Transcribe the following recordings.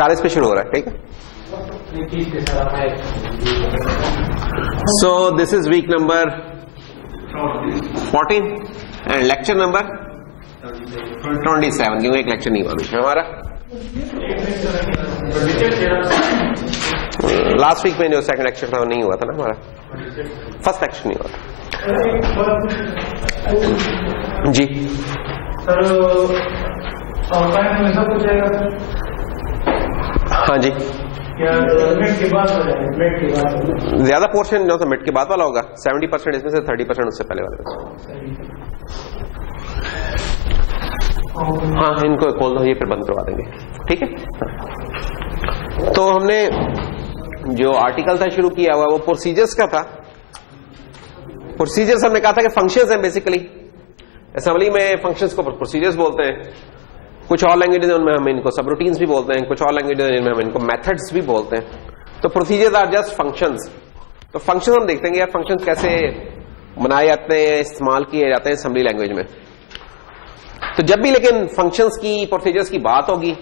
40 पे शुरू हो रहा है, ठीक है। So this is weak number 14 and lecture number 27, क्योंकि एक लेक्चर नहीं हुआ बीच में हमारा। लास्ट वीक में जो सेकंड लेक्चर था वो नहीं हुआ था ना हमारा, फर्स्ट लेक्चर नहीं हुआ था जी। सर सब कुछ आएगा हाँ जी, मिड के बाद हो जाएगा, मिड के बाद ज्यादा पोर्शन जो तो मिड के बाद वाला होगा, 70% इसमें से 30% उससे पहले वाले में। हाँ इनको खोल दो, ये फिर बंद करवा देंगे, ठीक है। तो हमने जो आर्टिकल था शुरू किया हुआ वो प्रोसीजर्स का था। प्रोसीजर्स हमने कहा था कि फंक्शंस हैं बेसिकली, असेंबली में फंक्शंस को प्रोसीजर्स बोलते हैं। कुछ और लैंग्वेजेस उनमें हम इनको सब रूटीन्स भी बोलते हैं, कुछ और लैंग्वेजेस इनमें हम इनको मेथड्स भी बोलते हैं। तो प्रोसीजर्स आर जस्ट फंक्शंस। तो फंक्शन हम देखते हैं यार फंक्शंस कैसे बनाए जाते हैं, इस्तेमाल किए जाते हैं असेंबली लैंग्वेज में। तो जब भी लेकिन फंक्शंस की प्रोसीजर्स की बात होगी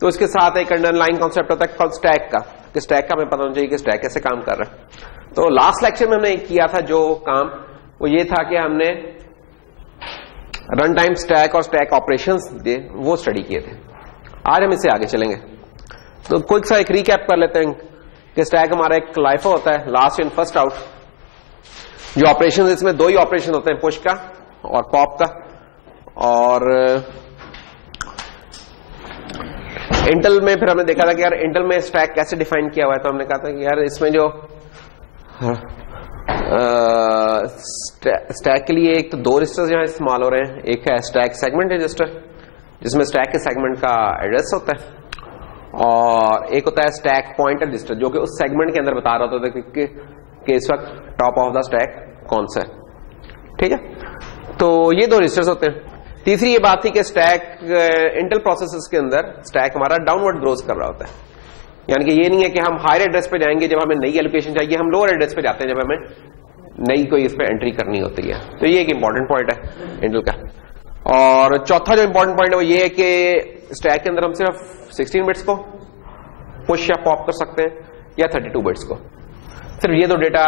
तो इसके साथ एक अंडरलाइन कॉन्सेप्ट होता है कॉल्ड स्टैक का, कि स्टैक का हमें पता होना चाहिए कि स्टैक कैसे काम कर रहा है। तो लास्ट लेक्चर में हमने किया था जो काम, वो ये था कि हमने रन टाइम स्टैक और स्टैक ऑपरेशंस वो स्टडी किए थे। आज हम इससे आगे चलेंगे। तो क्विक सा एक रिकैप कर लेते हैं कि स्टैक हमारा एक लाइफो होता है, लास्ट इन फर्स्ट आउट। जो ऑपरेशन, इसमें दो ही ऑपरेशन होते हैं, पुश का और पॉप का। और इंटेल में फिर हमने देखा था कि यार इंटेल में स्टैक कैसे डिफाइन किया हुआ है। तो हमने कहा था कि यार इसमें जो स्टैक के लिए एक तो दो रजिस्टर्स यहां इस्तेमाल हो रहे हैं। एक है स्टैक सेगमेंट रजिस्टर जिसमें स्टैक के सेगमेंट का एड्रेस होता है, और एक होता है स्टैक पॉइंटर रजिस्टर जो कि उस सेगमेंट के अंदर बता रहा होता है कि इस वक्त टॉप ऑफ द स्टैक कौन सा है, ठीक है। तो ये दो रजिस्टर्स होते हैं। तीसरी ये बात थी कि स्टैक इंटेल प्रोसेसर्स के अंदर स्टैक हमारा डाउनवर्ड ग्रोथ कर रहा होता है, यानी कि ये नहीं है कि हम हायर एड्रेस पे जाएंगे जब हमें नई एलोकेशन चाहिए, हम लोअर एड्रेस पे जाते हैं जब हमें नई कोई इस पे एंट्री करनी होती है। तो ये एक इंपॉर्टेंट पॉइंट है इंटेल का। और चौथा जो इंपॉर्टेंट पॉइंट है वो ये है कि स्टैक के अंदर हम सिर्फ 16 बिट्स को पुश या पॉप कर सकते हैं या 32 बिट्स को। सिर्फ ये दो डेटा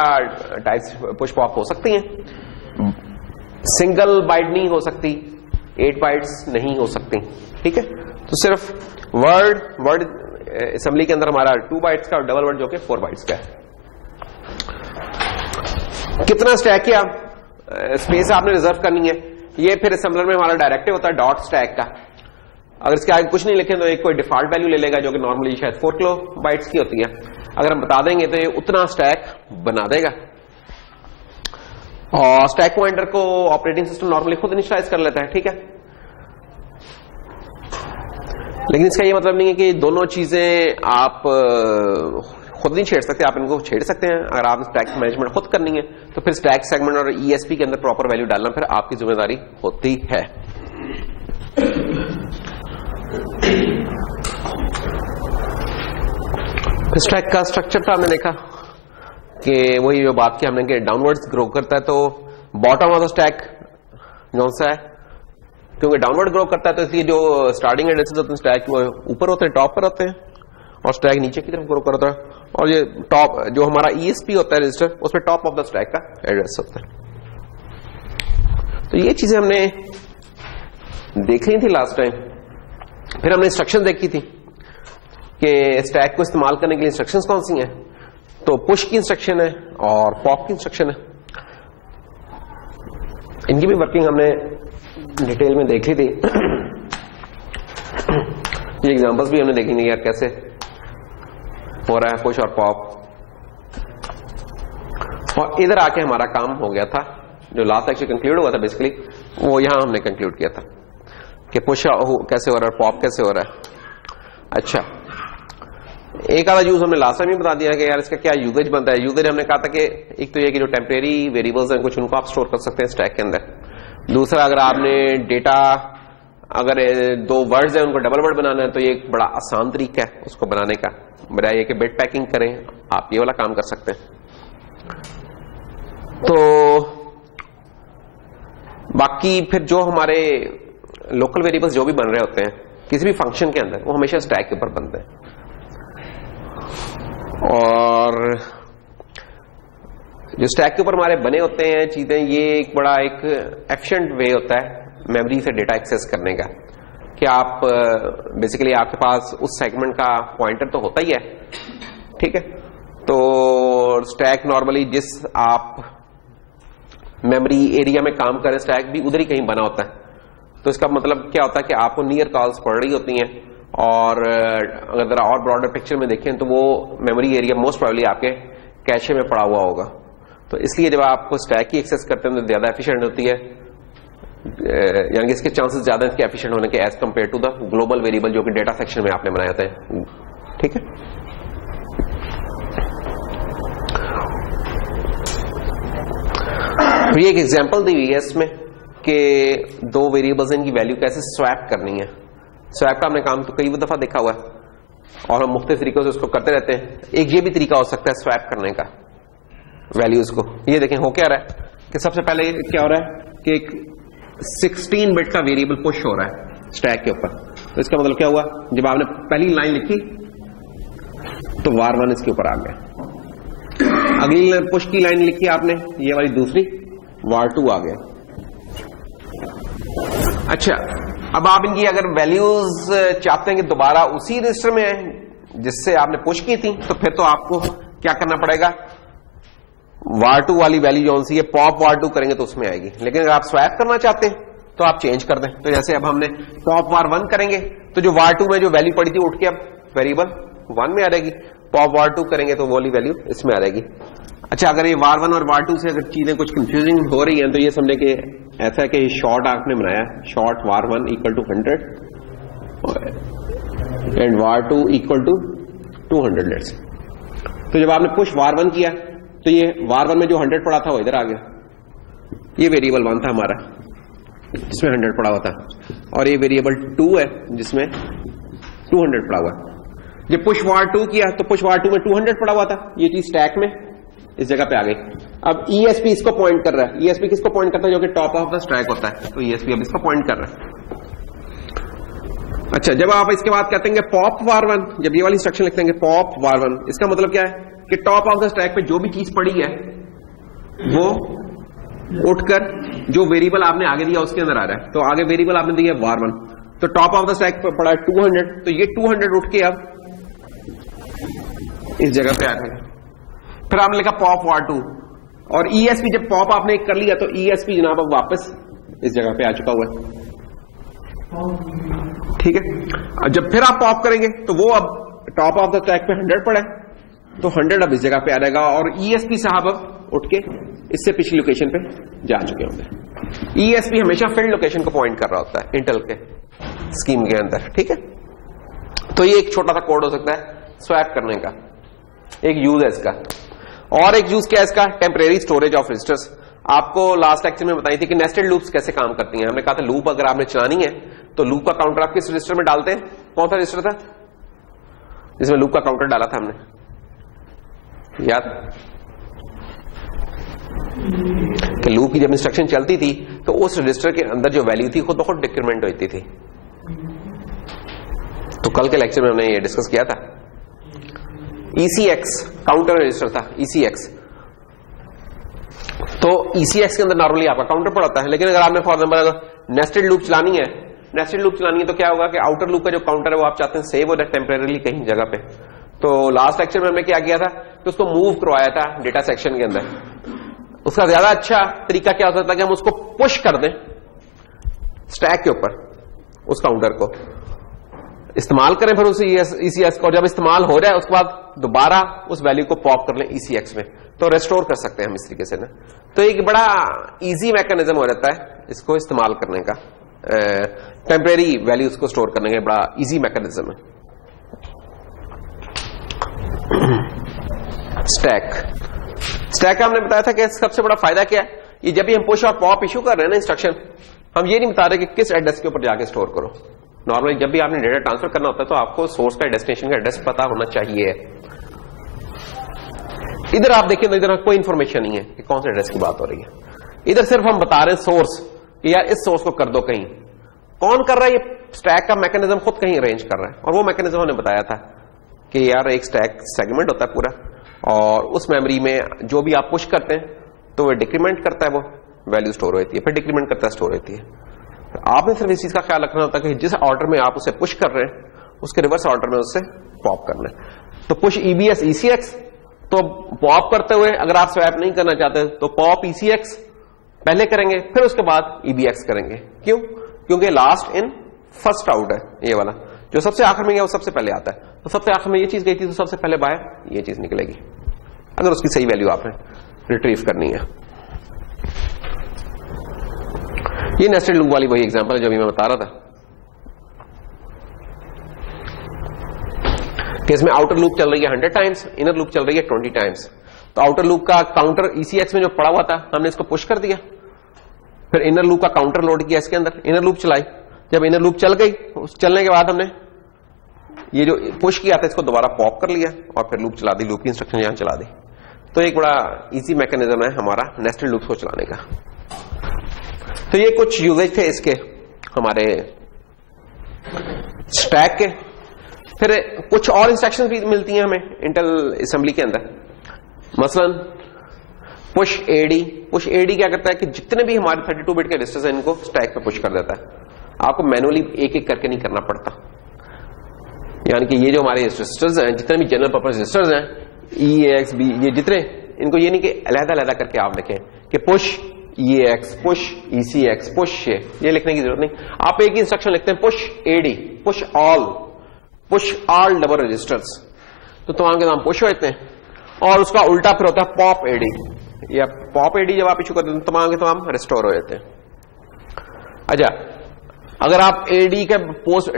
टाइप्स पुश पॉप हो सकती हैं, सिंगल बाइट नहीं हो सकती, 8 बाइट्स नहीं हो सकती, ठीक है। तो सिर्फ वर्ड असेंबली के अंदर हमारा 2 बाइट्स का और डबल वर्ड जो कि 4 बाइट्स का है। कितना स्टैक किया स्पेस आपने रिजर्व करनी है, ये फिर असेंबलर में हमारा डायरेक्टिव होता है डॉट स्टैक का। अगर इसके आगे कुछ नहीं लिखे तो एक कोई डिफॉल्ट वैल्यू ले लेगा जो कि नॉर्मली शायद 4 किलो बाइट्स की होती है। अगर हम बता देंगे तो ये उतना स्टैक बना देगा। और स्टैक पॉइंटर को ऑपरेटिंग सिस्टम नॉर्मली खुद इनिशियलाइज कर लेता है, ठीक है। लेकिन इसका ये मतलब नहीं है कि दोनों चीजें आप खुद नहीं छेड़ सकते, आप इनको छेड़ सकते हैं। अगर आप स्टैक मैनेजमेंट खुद करनी है तो फिर स्टैक सेगमेंट और ईएसपी के अंदर प्रॉपर वैल्यू डालना फिर आपकी जिम्मेदारी होती है। स्टैक का स्ट्रक्चर था, हमने देखा कि वही जो बात की हमने कि डाउनवर्ड्स ग्रो करता है। तो बॉटम ऑफ द स्टैक कौन सा है, क्योंकि डाउनवर्ड ग्रो करता है तो इसलिए जो स्टार्टिंग एड्रेसेस होते हैं स्टैक वो ऊपर होते हैं, टॉप पर होते हैं, और स्टैक नीचे की तरफ ग्रो करता है। और ये टॉप जो हमारा ईएसपी होता है रजिस्टर, उसमें टॉप ऑफ द स्टैक का एड्रेस होता है। तो ये चीजें हमने देख ली थी लास्ट टाइम। फिर हमने इंस्ट्रक्शन देखी थी कि स्टैक को इस्तेमाल करने के लिए इंस्ट्रक्शंस कौन सी हैं। तो पुश की इंस्ट्रक्शन है और पॉप की इंस्ट्रक्शन है। इनकी भी वर्किंग हमने डिटेल में देखी थी। ये एग्जांपल्स भी हमने देखी नहीं यार कैसे हो रहा है पुश और पॉप। और इधर आके हमारा काम हो गया था, जो लास्ट एक्चुअली कंक्लूड हुआ था बेसिकली, वो यहां हमने कंक्लूड किया था कि पुश कैसे हो रहा है, पॉप कैसे हो रहा है। अच्छा, एक आधा यूज हमने लास्ट टाइम ही बता दिया कि यार इसका क्या यूजेज बनता है। यूजेज हमने कहा था कि एक तो ये कि जो टेम्परेरी वेरिएबल्स हैं कुछ उनको आप स्टोर कर सकते हैं स्टैक के अंदर। दूसरा, अगर आपने डेटा अगर 2 वर्ड्स हैं उनको डबल वर्ड बनाना है तो ये एक बड़ा आसान तरीका है उसको बनाने का, बजाय ये कि बिट पैकिंग करें, आप ये वाला काम कर सकते हैं। तो बाकी फिर जो हमारे लोकल वेरिएबल्स जो भी बन रहे होते हैं किसी भी फंक्शन के अंदर, वो हमेशा स्टैक के ऊपर बनते हैं। और जो स्टैक के ऊपर हमारे बने होते हैं चीजें, ये एक बड़ा एक एफिशिएंट वे होता है मेमोरी से डेटा एक्सेस करने का, कि आप बेसिकली आपके पास उस सेगमेंट का पॉइंटर तो होता ही है, ठीक है। तो स्टैक नॉर्मली जिस आप मेमोरी एरिया में काम करें, स्टैक भी उधर ही कहीं बना होता है। तो इसका मतलब क्या होता है कि आपको नियर कॉल्स पड़ रही होती हैं, और अगर जरा और ब्रॉडर पिक्चर में देखें तो वो मेमोरी एरिया मोस्ट प्रोबेबली आपके कैशे में पड़ा हुआ होगा। तो इसलिए जब आपको स्टैक की एक्सेस करते हैं तो ज्यादा एफिशिएंट होती है, यानी कि इसके चांसेस ज्यादा इसके एफिशिएंट होने के as compared to the global variable जो कि डेटा सेक्शन में आपने बनाए होते हैं, ठीक है। ये एक एग्जांपल दी हुई है इसमें कि दो वेरिएबल्स इनकी वैल्यू कैसे स्वैप करनी है। स्वैप का हमने काम तो कई दफा देखा हुआ है और हम मुख्तलिफ तरीकों से उसको करते रहते हैं। एक ये भी तरीका हो सकता है स्वैप करने का वैल्यूज को। ये देखें हो क्या रहा है कि सबसे पहले क्या हो रहा है कि एक 16 बिट का वेरिएबल पुश हो रहा है स्टैक के ऊपर। तो इसका मतलब क्या हुआ, जब आपने पहली लाइन लिखी तो var1 इसके ऊपर आ गया, अगली पुश की लाइन लिखी आपने ये वाली दूसरी, var2 आ गया। अच्छा, अब आप इनकी अगर वैल्यूज चाहते हैं कि दोबारा उसी रजिस्टर में है जिससे आपने पुश की थी, तो फिर तो आपको क्या करना पड़ेगा, var2 वाली वैल्यू जो सी है पॉप var2 करेंगे तो उसमें आएगी। लेकिन अगर आप स्वैप करना चाहते हैं तो आप चेंज कर दें। तो जैसे अब हमने पॉप var1 करेंगे तो जो var2 में जो वैल्यू पड़ी थी उठ के अब वेरिएबल 1 में आ जाएगी, पॉप var2 करेंगे तो वो वाली वैल्यू इसमें आ जाएगी। अच्छा, अगर ये var1 और var2 से अगर चीजें कुछ कंफ्यूजिंग हो रही हैं तो ये समझे कि ऐसा है कि शॉर्ट आपने बनाया, short var1 equal to 100 and var2 equal to 200 let's. तो जब आपने पुश var1 किया तो ये var1 में जो 100 पड़ा था वो इधर आ गया, ये वेरिएबल 1 था हमारा जिसमें 100 पड़ा हुआ था, और ये वेरिएबल 2 है जिसमें 200 पड़ा हुआ है। जब पुश var2 किया तो पुश var2 में 200 पड़ा हुआ था, ये चीज स्टैक में इस जगह पे आ गई। अब ESP इसको पॉइंट कर रहा है, ESP किसको पॉइंट करता है, जो कि टॉप ऑफ द स्टैक होता है, तो ESP अब इसको पॉइंट कर रहा है। अच्छा, जब आप इसके बाद कहते हैं पॉप var1, जब ये वाली इंस्ट्रक्शन लिखते हैं पॉप var1, इसका मतलब क्या है कि टॉप ऑफ द स्टैक पे जो भी चीज पड़ी है वो उठकर जो वेरिएबल आपने आगे दिया उसके अंदर आ रहा है। तो आगे वेरिएबल आपने दिया var1, तो टॉप ऑफ द स्टैक पर पड़ा 200, तो ये 200 उठ के अब इस जगह पे आ गया। फिर आपने लिखा पॉप var2, और ESP जब पॉप आपने कर लिया तो ESP जनाब अब वापस इस जगह पे आ चुका हुआ है, ठीक है। जब फिर आप पॉप करेंगे तो वो अब टॉप ऑफ द स्टैक पे 100 पड़ा है, तो 100 अब इस जगह पे आ जाएगा, और ESP साहब अब उठ के इससे पिछली लोकेशन पे जा चुके होंगे। ESP हमेशा फील्ड लोकेशन को पॉइंट कर रहा होता है इंटेल के स्कीम के अंदर, ठीक है। तो ये एक छोटा सा कोड हो सकता है स्वैप करने का, एक यूज है इसका। और एक यूज क्या है इसका, टेम्परेरी स्टोरेज ऑफ रजिस्टर्स। आपको लास्ट लेक्चर में बताई थी कि नेस्टेड लूप्स कैसे काम करती हैं। हमने कहा था लूप अगर आपने चलानी है तो लूप का काउंटर आप किस रजिस्टर में डालते हैं, कौन सा रजिस्टर था जिसमें लूप का काउंटर डाला था हमने, याद कि लूप की जब इंस्ट्रक्शन चलती थी तो उस रजिस्टर के अंदर जो वैल्यू थी खुद बहुत डिक्रीमेंट होती थी। तो कल के लेक्चर में हमने ये डिस्कस किया था। ECX काउंटर रजिस्टर था, ECX। तो ECX के अंदर नॉर्मली आपका काउंटर पड़ा होता है, लेकिन अगर आपने फॉर एग्जांपल अगर नेस्टेड लूप चलानी है, तो क्या होगा कि आउटर लूप का जो काउंटर है वो आप चाहते हैं सेव हो जाए टेम्परेरीली कहीं जगह पे। तो लास्ट लेक्चर में हमने क्या किया था कि उसको मूव करवाया था डेटा सेक्शन के अंदर। उसका ज्यादा अच्छा तरीका क्या हो सकता है कि हम उसको पुश कर दें स्टैक के ऊपर, उस काउंटर को इस्तेमाल करें फिर उस ECX को, जब इस्तेमाल हो जाए उसके बाद दोबारा उस वैल्यू को पॉप कर लें ECX में, तो रेस्टोर कर सकते हैं हम इस तरीके से ना। तो एक बड़ा इजी मैकेनिज्म हो जाता है इसको इस्तेमाल करने का, टेम्परेरी वैल्यूज को स्टोर करने का बड़ा इजी मैकेनिज्म है। स्टैक का हमने बताया था कि सबसे बड़ा फायदा क्या है, ये जब भी हम पुश और पॉप इशू कर रहे हैं ना इंस्ट्रक्शन, हम ये नहीं बता रहे कि किस एड्रेस के ऊपर जाके स्टोर करो। नॉर्मली जब भी आपने डेटा ट्रांसफर करना होता है तो आपको सोर्स का डेस्टिनेशन का एड्रेस पता होना चाहिए। इधर आप देखिए तो इधर कोई इंफॉर्मेशन नहीं है कि कौन से एड्रेस की बात हो रही है। इधर सिर्फ हम बता रहे हैं सोर्स, यार इस सोर्स को कर दो कहीं। कौन कर रहा है, ये स्टैक का मैकेनिज्म खुद कहीं अरेंज कर रहा है। और वो मैकेनिज्म हमने बताया था कि यार एक स्टैक सेगमेंट होता है पूरा, और उस मेमोरी में जो भी आप पुश करते हैं तो वो डिक्रीमेंट करता है, वो वैल्यू स्टोर होती है, फिर डिक्रीमेंट करता है, स्टोर होती है। आपने सिर्फ इस चीज का ख्याल रखना होता है कि जिस ऑर्डर में आप उसे पुश कर रहे हैं उसके रिवर्स ऑर्डर में उससे पॉप करना है। तो पुश EBS ECX, तो पॉप करते हुए अगर आप स्वैप नहीं करना चाहते तो पॉप ECX पहले करेंगे, फिर उसके बाद EBX करेंगे। क्यों? क्योंकि लास्ट इन फर्स्ट आउट है ये वाला, जो सबसे आखिर में गया वो सबसे पहले आता है। तो सबसे आखिर में ये चीज गई थी तो सबसे पहले बाहर ये चीज निकलेगी, अगर उसकी सही वैल्यू आपने रिट्रीव करनी है। ये नेस्टेड लूप वाली वही एग्जांपल है जो अभी मैं बता रहा था कि इसमें आउटर लूप चल रही है 100 टाइम्स, इनर लूप चल रही है 20 टाइम्स। तो आउटर लूप का काउंटर ECX में जो पड़ा हुआ था हमने इसको पुश कर दिया, फिर इनर लूप का काउंटर लोड किया इसके अंदर, इनर लूप चलाई। जब इनर लूप चल गई, उस चलने के बाद हमने ये जो पुश किया था इसको दोबारा पॉप कर लिया और फिर लूप चला दी, लूप की इंस्ट्रक्शन यहां चला दी। तो एक बड़ा इजी मैकेनिज्म है हमारा नेस्टेड लूप को चलाने का। तो ये कुछ यूजेज थे इसके हमारे स्टैक के। फिर कुछ और इंस्ट्रक्शंस भी मिलती हैं हमें इंटेल असेंबली के अंदर, मसलन पुश AD। पुश AD क्या करता है कि जितने भी हमारे 32 बिट के रजिस्टर्स हैं इनको स्टैक पे पुश कर देता है। आपको मैनुअली एक एक करके नहीं करना पड़ता, यानी कि ये जो हमारे रजिस्टर्स हैं, जितने भी जनरल पर्पस रजिस्टर्स हैं EAX B, ये जितने, इनको ये नहीं कि अलग-अलग करके आप लिखें कि push EAX, push ECX, push ये लिखने की जरूरत नहीं। आप एक ही इंस्ट्रक्शन लिखते हैं push AD, push all double registers, तो तमाम के नाम पुश होते हैं। और उसका उल्टा फिर होता है पॉप AD, या पॉप AD जब आप इशू करते हैं तमाम के तमाम रिस्टोर हो जाते हैं। अच्छा, अगर आप AD का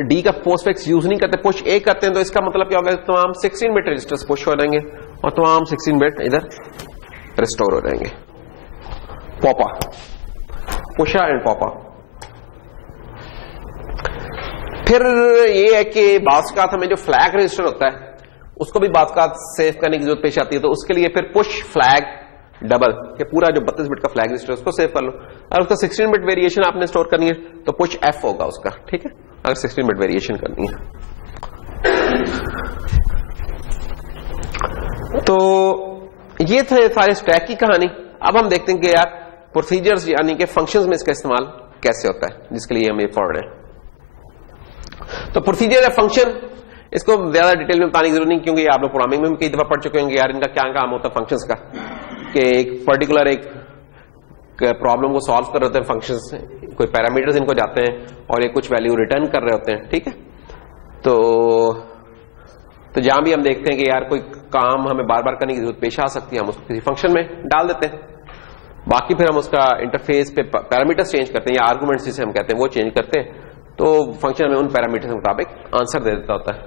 D का पोस्टफिक्स यूज नहीं करते, पुश A करते हैं, तो इसका मतलब क्या होगा, तमाम 16 बिट रजिस्टर्स पुश हो जाएंगे और तमाम 16 बिट इधर रिस्टोर हो जाएंगे। पॉपा, पुशा एंड पॉपा। फिर ये है कि बास का हमें जो फ्लैग रजिस्टर होता है उसको भी बास का सेव करने की जरूरत पेश आती है, तो उसके लिए फिर पुश फ्लैग डबल, कि पूरा जो 32 बिट का फ्लैग रजिस्टर उसको सेव कर लो। अगर उसका 16 बिट वेरिएशन आपने स्टोर करनी है तो पुश F होगा उसका, ठीक है, अगर 16 बिट वेरिएशन करनी है। तो ये थे सारे स्टैक की कहानी। अब हम देखते हैं कि यार प्रोसीजर्स यानी कि फंक्शंस में इसका इस्तेमाल कैसे होता है, जिसके लिए हम ये पढ़ रहे हैं। तो प्रोसीजर या फंक्शन, इसको ज्यादा डिटेल में बताने की जरूरत नहीं, क्योंकि आप लोग प्रोग्रामिंग में भी कई दफा पढ़ चुके होंगे यार इनका क्या काम होता है फंक्शंस का, कि एक पर्टिकुलर एक प्रॉब्लम को सॉल्व कर रहे होते हैं फंक्शंस, कोई पैरामीटर्स इनको जाते हैं और ये कुछ वैल्यू रिटर्न कर रहे होते हैं, ठीक है। तो जहां भी हम देखते हैं कि यार कोई काम हमें बार बार करने की जरूरत पेश आ सकती है, हम उसको किसी फंक्शन में डाल देते हैं। बाकी फिर हम उसका इंटरफेस पे पैरामीटर्स चेंज करते हैं या आर्गुमेंट्स जिसे हम कहते हैं वो चेंज करते हैं, तो फंक्शन में उन पैरामीटर्स के मुताबिक आंसर दे देता होता है।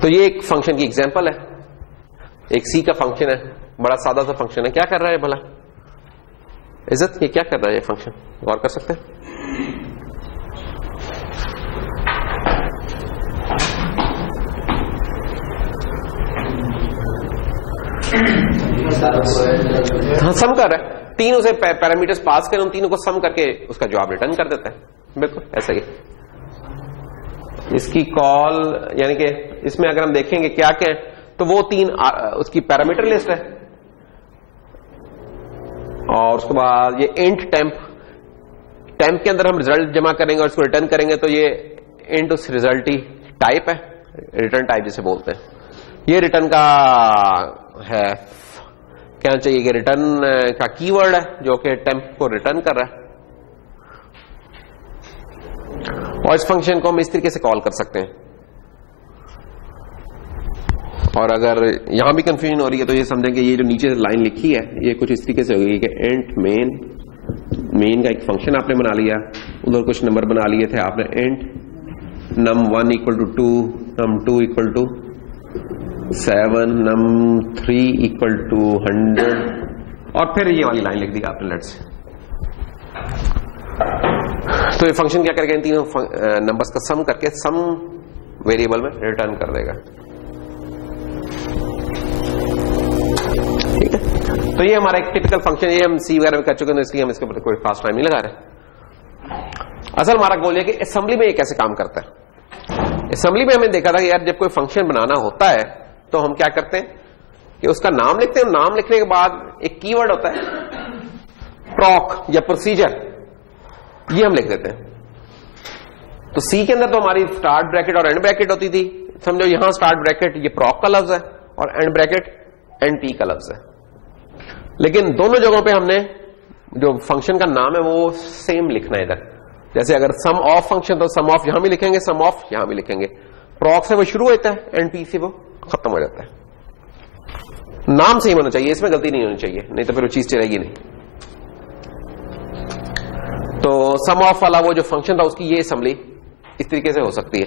तो ये एक फंक्शन की एग्जांपल है, एक सी का फंक्शन है, बड़ा सादा सा फंक्शन है। क्या कर रहा है भला इज्जत, ये क्या कर रहा है ये फंक्शन, गौर कर सकते हैं। हाँ, सम कर रहा है, तीन उसे पैरामीटर्स पास करें, उन तीनों को सम करके उसका जवाब रिटर्न कर देता है। बिल्कुल ऐसा ही इसकी कॉल, यानी कि इसमें अगर हम देखेंगे क्या क्या है, तो वो तीन उसकी पैरामीटर लिस्ट है, और उसके बाद ये इंट टेम्प के अंदर हम रिजल्ट जमा करेंगे और इसको रिटर्न करेंगे, तो ये इंट उस रिजल्ट ही टाइप है, रिटर्न टाइप जिसे बोलते हैं। ये रिटर्न का है, क्या चाहिए कि रिटर्न का कीवर्ड है जो कि टेम्प को रिटर्न कर रहा है, और इस फंक्शन को हम इस तरीके से कॉल कर सकते हैं। और अगर यहां भी कंफ्यूजन हो रही है तो ये समझें कि ये जो नीचे लाइन लिखी है ये कुछ इस तरीके से होगी कि इंट मेन का एक फंक्शन आपने बना लिया, उधर कुछ नंबर बना लिए थे आपने, int num1 equal to 2, num2 equal to 7, num3 equal to 100, और फिर ये वाली लाइन लिख दी आपने लेट्स। तो ये फंक्शन क्या करेगा, इन तीनों नंबर्स का सम करके सम वेरिएबल में रिटर्न कर देगा। ठीक है, तो ये हमारा एक टिपिकल फंक्शन, ये हम सी वगैरह में कर चुके हैं, इसलिए हम इसके ऊपर कोई खास टाइम नहीं लगा रहे। असल हमारा गोल है कि असेंबली में ये कैसे काम करता है। असेंबली में हमने देखा था कि यार जब कोई फंक्शन बनाना होता है तो हम क्या करते हैं कि उसका नाम लिखते हैं, नाम लिखने के बाद एक कीवर्ड होता है प्रॉक या प्रोसीजर, ये हम लिख देते हैं। तो सी के अंदर तो हमारी स्टार्ट ब्रैकेट और एंड ब्रैकेट होती थी, समझो यहां स्टार्ट ब्रैकेट ये प्रॉक का लफ्ज है और एंड ब्रैकेट एनपी का लफ्ज है, लेकिन दोनों जगहों पे हमने जो फंक्शन का नाम है वो सेम लिखना है इधर। जैसे अगर सम ऑफ फंक्शन तो सम ऑफ यहां भी लिखेंगे, सम ऑफ यहां भी लिखेंगे। प्रॉक से वो शुरू होता है, एनपी से वो खत्म हो जाता है। नाम सेम होना चाहिए, इसमें गलती नहीं होनी चाहिए, नहीं तो फिर वो चीज चलेगी नहीं। तो सम ऑफ वाला वो जो फंक्शन था उसकी ये असेंबली इस तरीके से हो सकती है।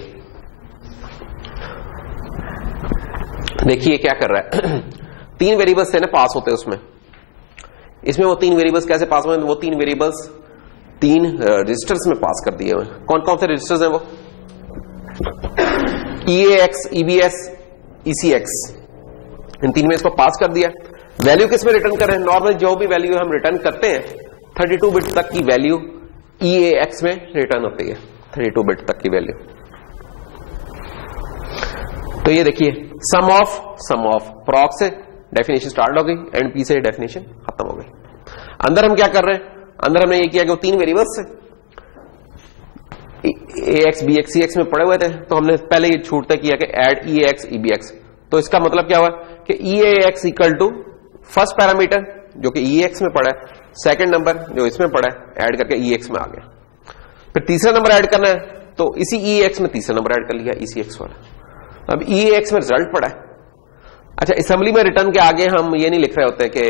देखिए क्या कर रहा है, 3 वेरिएबल्स थे ना पास होते उसमें, इसमें वो 3 वेरिएबल्स कैसे पास हुए, वो 3 वेरिएबल्स 3 रजिस्टर्स में पास कर दिए हुए। कौन कौन से रजिस्टर्स हैं वो, EAX, EBS, ECX, इन 3 में इसको पास कर दिया। वैल्यू किस में रिटर्न कर रहे हैं, नॉर्मल जो भी वैल्यू हम रिटर्न करते हैं 32 बिट तक की वैल्यू EAX में रिटर्न होती है, 32 बिट तक की वैल्यू। तो ये देखिए सम ऑफ प्रॉक से डेफिनेशन स्टार्ट हो गई, एंड पी से डेफिनेशन खत्म हो गई। अंदर हम क्या कर रहे हैं, अंदर हमने ये किया कि वो 3 वेरिएबल्स AX, BX, CX में पड़े हुए थे, तो हमने पहले ये छूटते किया कि ऐड EAX, EBX। तो इसका मतलब क्या हुआ कि EAX equal to first parameter जो कि EAX में पड़ा है, सेकंड नंबर जो इसमें पड़ा है ऐड करके EX में आ गया। फिर तीसरा नंबर ऐड करना है तो इसी EAX में तीसरा नंबर ऐड कर लिया, ECX वाला। अब EAX में रिजल्ट पड़ा है। अच्छा, असेंबली में रिटर्न के आगे हम ये नहीं लिख रहे होते कि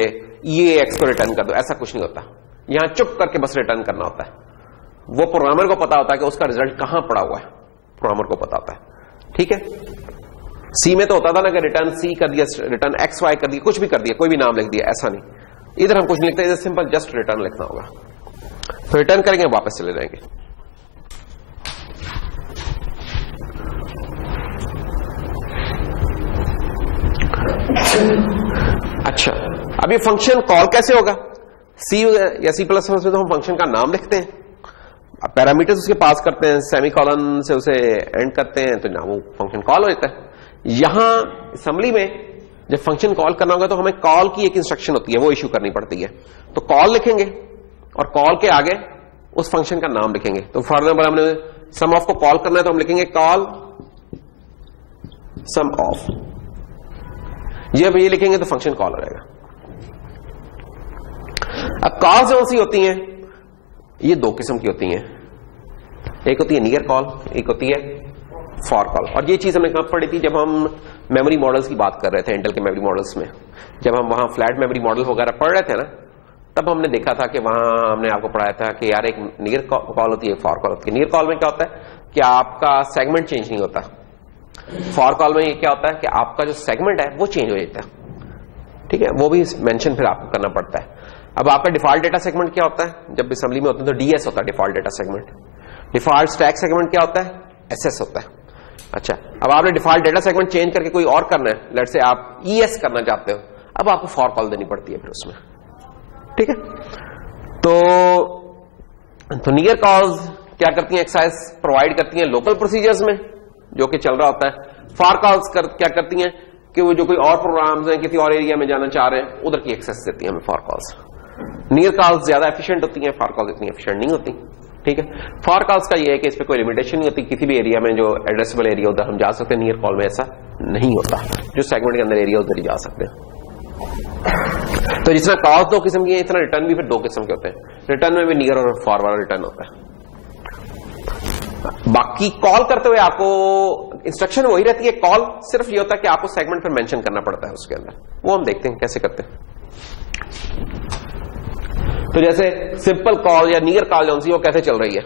EAX को रिटर्न कर दो, ऐसा कुछ नहीं होता। यहां चुप करके बस रिटर्न करना होता है। वो प्रोग्रामर को पता होता है कि उसका रिजल्ट कहां पड़ा हुआ है, प्रोग्रामर को पता होता है। ठीक है, सी में तो होता था ना कि रिटर्न सी कर दिया, रिटर्न XY कर दिया, कुछ भी कर दिया, कोई भी नाम लिख दिया, ऐसा नहीं। इधर हम कुछ नहीं लिखते, इधर सिंपल जस्ट रिटर्न लिखना होगा। तो रिटर्न करेंगे, वापस चले जाएंगे। अच्छा, अब ये फंक्शन कॉल कैसे होगा, सी या C++ में तो हम फंक्शन का नाम लिखते हैं, अब पैरामीटर्स उसके पास करते हैं, सेमीकोलन से उसे एंड करते हैं, तो ना वो फंक्शन कॉल हो जाता है। यहां असेंबली में जब फंक्शन कॉल करना होगा तो हमें कॉल की एक इंस्ट्रक्शन होती है, वो इश्यू करनी पड़ती है। तो कॉल लिखेंगे और कॉल के आगे उस फंक्शन का नाम लिखेंगे। तो फॉर एग्जाम्पल हमने सम ऑफ को कॉल करना है तो हम लिखेंगे कॉल सम ऑफ, ये लिखेंगे तो फंक्शन कॉल हो जाएगा। अब कॉल जो सी होती हैं ये 2 किस्म की होती हैं, एक होती है नियर कॉल, एक होती है फॉर कॉल। और ये चीज हमने कहां पढ़ी थी, जब हम मेमोरी मॉडल्स की बात कर रहे थे, इंटेल के मेमोरी मॉडल्स में, जब हम वहां फ्लैट मेमोरी मॉडल वगैरह पढ़ रहे थे ना, तब हमने देखा था कि वहां हमने आपको पढ़ाया था कि यार एक नियर कॉल होती है, फॉर कॉल होती है। नियर कॉल में क्या होता है कि आपका सेगमेंट चेंज नहीं होता, फॉर कॉल में ये क्या होता है कि आपका जो सेगमेंट है वो चेंज हो जाता है। ठीक है, वो भी मेंशन फिर आपको करना पड़ता है। अब आपका डिफॉल्ट डेटा सेगमेंट क्या होता है, जब असेंबली में होता है तो DS होता है default data segment. Default stack segment क्या होता है, SS होता है। अच्छा, अब आपने डिफॉल्ट डेटा सेगमेंट चेंज करके कोई और करना है, लेट्स से आप ES करना चाहते हो, अब आपको फॉर कॉल देनी पड़ती है फिर उसमें। ठीक है, तो नियर कॉल्स क्या करती हैं, एक्सेस प्रोवाइड करती हैं लोकल प्रोसीजर्स में जो कि चल रहा होता है। फॉर कॉल्स क्या करती हैं कि वो जो कोई और प्रोग्राम्स हैं किसी और एरिया में जाना चाह रहे हैं उधर की एक्सेस देती हैं हमें फॉर कॉल्स। नियर कॉल्स ज्यादा एफिशिएंट होती हैं, फॉर कॉल्स इतनी एफिशिएंट नहीं होती। ठीक है, फॉर कॉल्स का ये है कि इस पे कोई लिमिटेशन नहीं होती, किसी भी एरिया में जो एड्रेसेबल एरिया उधर हम जा सकते हैं। नियर कॉल में ऐसा नहीं होता, जो सेगमेंट के अंदर एरिया उधर ही जा सकते हैं। तो जितना कॉल्स 2 किस्म की है, इतना रिटर्न भी फिर 2 किस्म के होते हैं। रिटर्न में भी नियर और फॉर वाला रिटर्न होता है। बाकी कॉल करते हुए आपको इंस्ट्रक्शन वही रहती है, कॉल सिर्फ ये होता है कि आपको सेगमेंट पर मेंशन करना पड़ता है उसके अंदर, वो हम देखते हैं कैसे करते हैं। तो जैसे सिंपल कॉल या नियर कॉल जो सी वो कैसे चल रही है,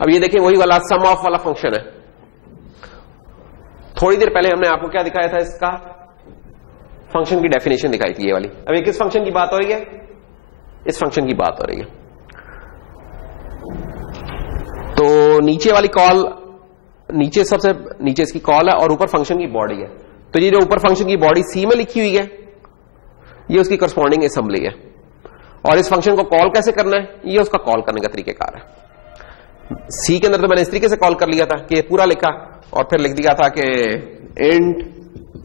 अब ये देखिए वही वाला सम ऑफ वाला फंक्शन है। थोड़ी देर पहले हमने आपको क्या दिखाया था, इसका फंक्शन की डेफिनेशन दिखाई थी ये वाली। अब ये किस फंक्शन की बात हो रही है, इस फंक्शन की बात हो रही है। तो नीचे वाली कॉल, नीचे सबसे नीचे इसकी कॉल है और ऊपर फंक्शन की बॉडी है। तो ये जो ऊपर फंक्शन की बॉडी सी में लिखी हुई है ये उसकी करस्पॉन्डिंग असेंबली है, और इस फंक्शन को कॉल कैसे करना है ये उसका कॉल करने का तरीकेकार है। सी के अंदर तो मैंने इस तरीके से कॉल कर लिया था कि पूरा लिखा और फिर लिख दिया था कि int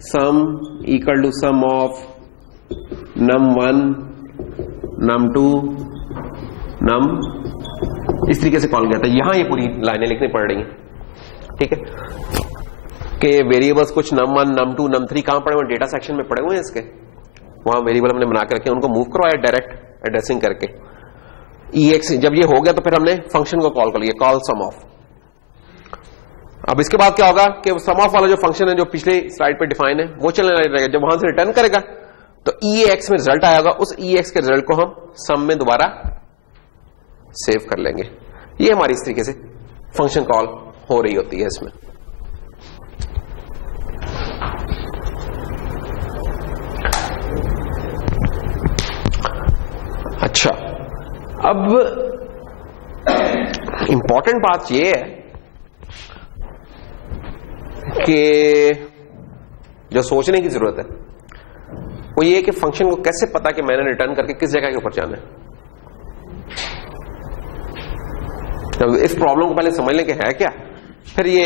sum equal to sum of num1 num2 num, इस तरीके से कॉल किया था। यहां ये पूरी लाइनें लिखनी पड़ रही हैं, ठीक है, कि वेरिएबल्स कुछ num1 num2 num3 कहां पड़े हुए, डेटा सेक्शन में पड़े हुए हैं इसके, वहां वेरिएबल हमने बना के रखे, उनको मूव करवाया डायरेक्ट एड्रेसिंग करके। EX जब ये हो गया तो फिर हमने फंक्शन को कॉल कर लिया, कॉल सम ऑफ। अब इसके बाद क्या होगा कि सम ऑफ वाला जो फंक्शन है जो पिछले स्लाइड पे डिफाइन है वो चलने लगेगा। जब वहां से रिटर्न करेगा तो EX में रिजल्ट आएगा, उस EX के रिजल्ट को हम सम में दोबारा सेव कर लेंगे। ये हमारी इस तरीके से फंक्शन कॉल हो रही होती है इसमें। अच्छा, अब इंपॉर्टेंट बात यह है कि जो सोचने की जरूरत है वो ये कि फंक्शन को कैसे पता कि मैंने रिटर्न करके किस जगह के ऊपर जाना है। जब इस प्रॉब्लम को पहले समझ लें कि है क्या, फिर ये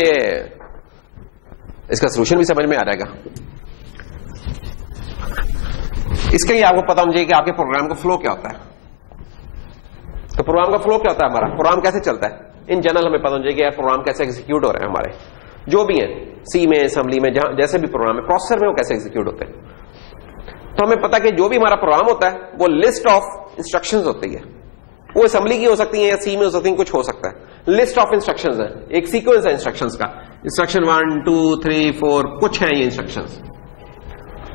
इसका सलूशन भी समझ में आ जाएगा। इसके लिए आपको पता होना चाहिए कि आपके प्रोग्राम का फ्लो क्या होता है। तो प्रोग्राम का फ्लो क्या होता है, हमारा प्रोग्राम कैसे चलता है, इन जनरल हमें पता होना चाहिए कि यार प्रोग्राम कैसे एग्जीक्यूट हो रहे हैं हमारे, जो भी है सी में, असेंबली में, जहां जैसे भी प्रोग्राम है, प्रोसेसर में वो कैसे एग्जीक्यूट होते हैं। तो हमें पता कि जो भी हमारा प्रोग्राम होता है वो लिस्ट ऑफ इंस्ट्रक्शंस होती है, वो असेंबली की हो सकती है या सी में हो सकती है, कुछ हो सकता है। लिस्ट ऑफ इंस्ट्रक्शंस है, एक सीक्वेंस है इंस्ट्रक्शंस का, इंस्ट्रक्शन 1 2 3 4 कुछ है ये इंस्ट्रक्शंस,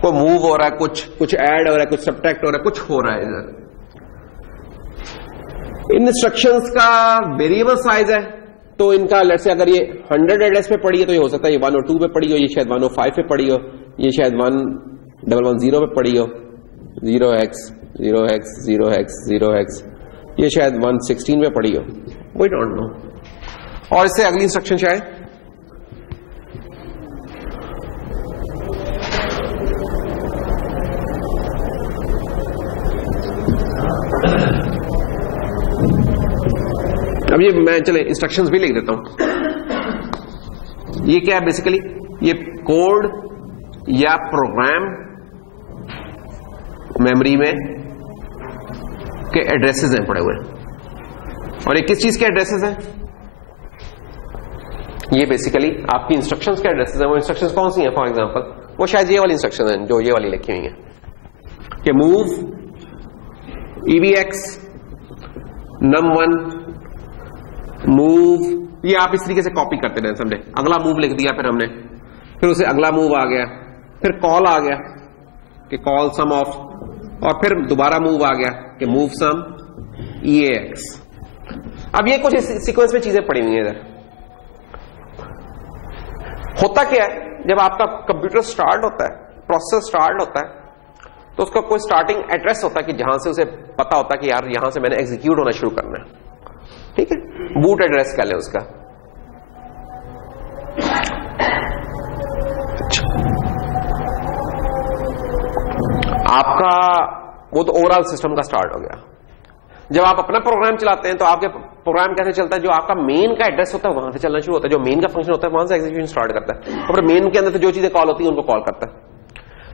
को मूव हो रहा है, कुछ ऐड हो रहा है, कुछ सब्ट्रैक्ट हो रहा है, कुछ हो रहा है इधर। इन इंस्ट्रक्शंस का वेरिएबल साइज है, तो इनका लेट्स से अगर ये 100 एड्रेस पे पड़ी है तो ये हो सकता है ये 102 पे पड़ी हो, ये शायद 105 पे पड़ी हो, ये शायद 1110 पे पड़ी हो, 0x 0x 0x 0x, ये शायद 116 पे पड़ी हो, वी डोंट नो। और इससे अगली इंस्ट्रक्शन शायद अब ये मैं चले इंस्ट्रक्शंस भी लिख देता हूं। ये क्या है बेसिकली, ये कोड या प्रोग्राम मेमोरी में के एड्रेसेस हैं पड़े हुए, और ये किस चीज के एड्रेसेस हैं, ये बेसिकली आपकी इंस्ट्रक्शंस के एड्रेसेस हैं। वो इंस्ट्रक्शंस कौन सी हैं, फॉर एग्जांपल वो शायद ये वाली इंस्ट्रक्शन है जो ये वाली लिखी हुई है कि मूव EBX num1 मूव, ये आप इस तरीके से कॉपी करते रहे, समझे। अगला मूव लिख दिया, फिर हमने, फिर उसे अगला मूव आ गया, फिर कॉल आ गया कि कॉल सम ऑफ, और फिर दोबारा मूव आ गया कि मूव सम EAX। अब ये कुछ सीक्वेंस में चीजें पड़ी हुई हैं इधर। होता क्या है, जब आपका कंप्यूटर स्टार्ट होता है, प्रोसेसर स्टार्ट होता है, तो उसका कोई स्टार्टिंग एड्रेस होता है कि जहां से उसे पता होता है कि यार यहां से मैंने एग्जीक्यूट होना शुरू करना है, ठीक है, बूट एड्रेस कह लें उसका। आपका वो तो ओवरऑल सिस्टम का स्टार्ट हो गया। जब आप अपना प्रोग्राम चलाते हैं तो आपके प्रोग्राम कैसे चलता है, जो आपका मेन का एड्रेस होता है वहां से चलना शुरू होता है, जो मेन का फंक्शन होता है वहां से एग्जीक्यूशन स्टार्ट करता है, और मेन के अंदर से जो चीजें कॉल होती है उनको कॉल करता है।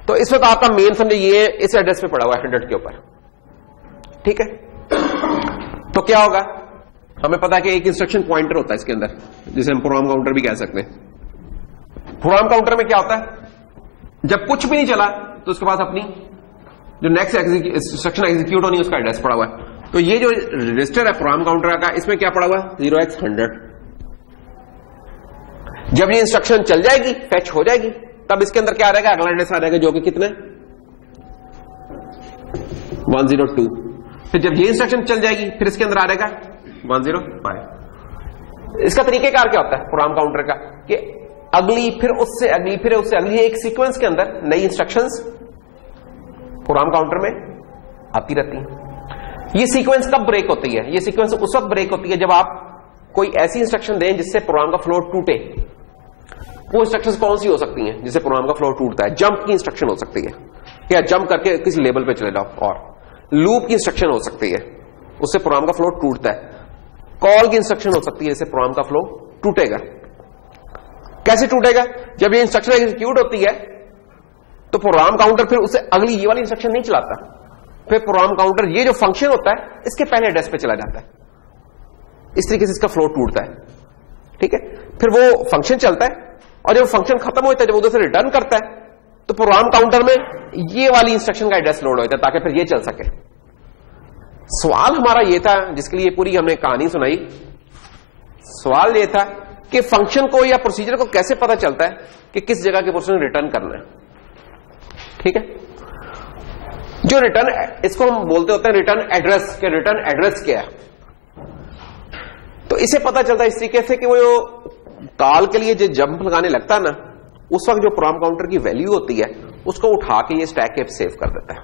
तो इस वक्त आपका मेन समझे ये इस एड्रेस पे पड़ा हुआ है 100 के ऊपर, ठीक है। तो क्या होगा, हमें पता है कि एक इंस्ट्रक्शन पॉइंटर होता है इसके अंदर, जिसे हम प्रोग्राम काउंटर भी कह सकते हैं। प्रोग्राम काउंटर में क्या होता है, जब कुछ भी नहीं चला तो उसके पास अपनी जो नेक्स्ट इंस्ट्रक्शन एग्जीक्यूट होनी है उसका एड्रेस पड़ा हुआ है। तो ये जो रजिस्टर है प्रोग्राम काउंटर का, इसमें क्या पड़ा हुआ है 0x100। जब ये इंस्ट्रक्शन चल जाएगी, फैच हो जाएगी, तब इसके अंदर क्या आ जाएगा, अगला एड्रेस आ जाएगा जो कि कितने 102। फिर जब ये इंस्ट्रक्शन चल जाएगी फिर इसके अंदर आ जाएगा 105। इसका तरीकेकार क्या होता है प्रोग्राम काउंटर का, कि अगली फिर उससे अगली फिर उससे अगली, एक सीक्वेंस के अंदर नई इंस्ट्रक्शंस प्रोग्राम काउंटर में आती रहती हैं। ये सीक्वेंस कब ब्रेक होती है, ये सीक्वेंस उस वक्त ब्रेक होती है जब आप कोई ऐसी इंस्ट्रक्शन दें जिससे प्रोग्राम का फ्लो टूटे। वो इंस्ट्रक्शंस कौन सी हो सकती हैं जिससे प्रोग्राम का फ्लो टूटता है, जंप की इंस्ट्रक्शन हो सकती है, या जंप करके किसी लेवल पे चले जाओ, और लूप की इंस्ट्रक्शन हो सकती है, उससे प्रोग्राम का फ्लो टूटता है। कॉल की इंस्ट्रक्शन हो सकती है, जैसे प्रोग्राम का फ्लो टूटेगा। कैसे टूटेगा? जब ये इंस्ट्रक्शन एग्जीक्यूट होती है तो प्रोग्राम काउंटर फिर उसे अगली ये वाली इंस्ट्रक्शन नहीं चलाता, फिर प्रोग्राम काउंटर ये जो फंक्शन होता है इसके पहले एड्रेस पे चला जाता है। इस तरीके से इसका फ्लो टूटता है, ठीक है। फिर वो फंक्शन चलता है और जब फंक्शन खत्म होता है, जब उधर से रिटर्न करता है तो प्रोग्राम काउंटर में ये वाली इंस्ट्रक्शन का एड्रेस लोड होता है ताकि फिर ये चल सके। सवाल हमारा ये था, जिसके लिए पूरी हमने कहानी सुनाई, सवाल ये था कि फंक्शन को या प्रोसीजर को कैसे पता चलता है कि किस जगह के पोर्शन रिटर्न करना है, ठीक है। जो रिटर्न, इसको हम बोलते होते हैं रिटर्न एड्रेस, के रिटर्न एड्रेस क्या है। तो इसे पता चलता है इस तरीके से कि वो कॉल के लिए जो जंप लगाने लगता है ना, उस वक्त जो प्रोग्राम काउंटर की वैल्यू होती है उसको उठा के ये स्टैक पे सेव कर देता है,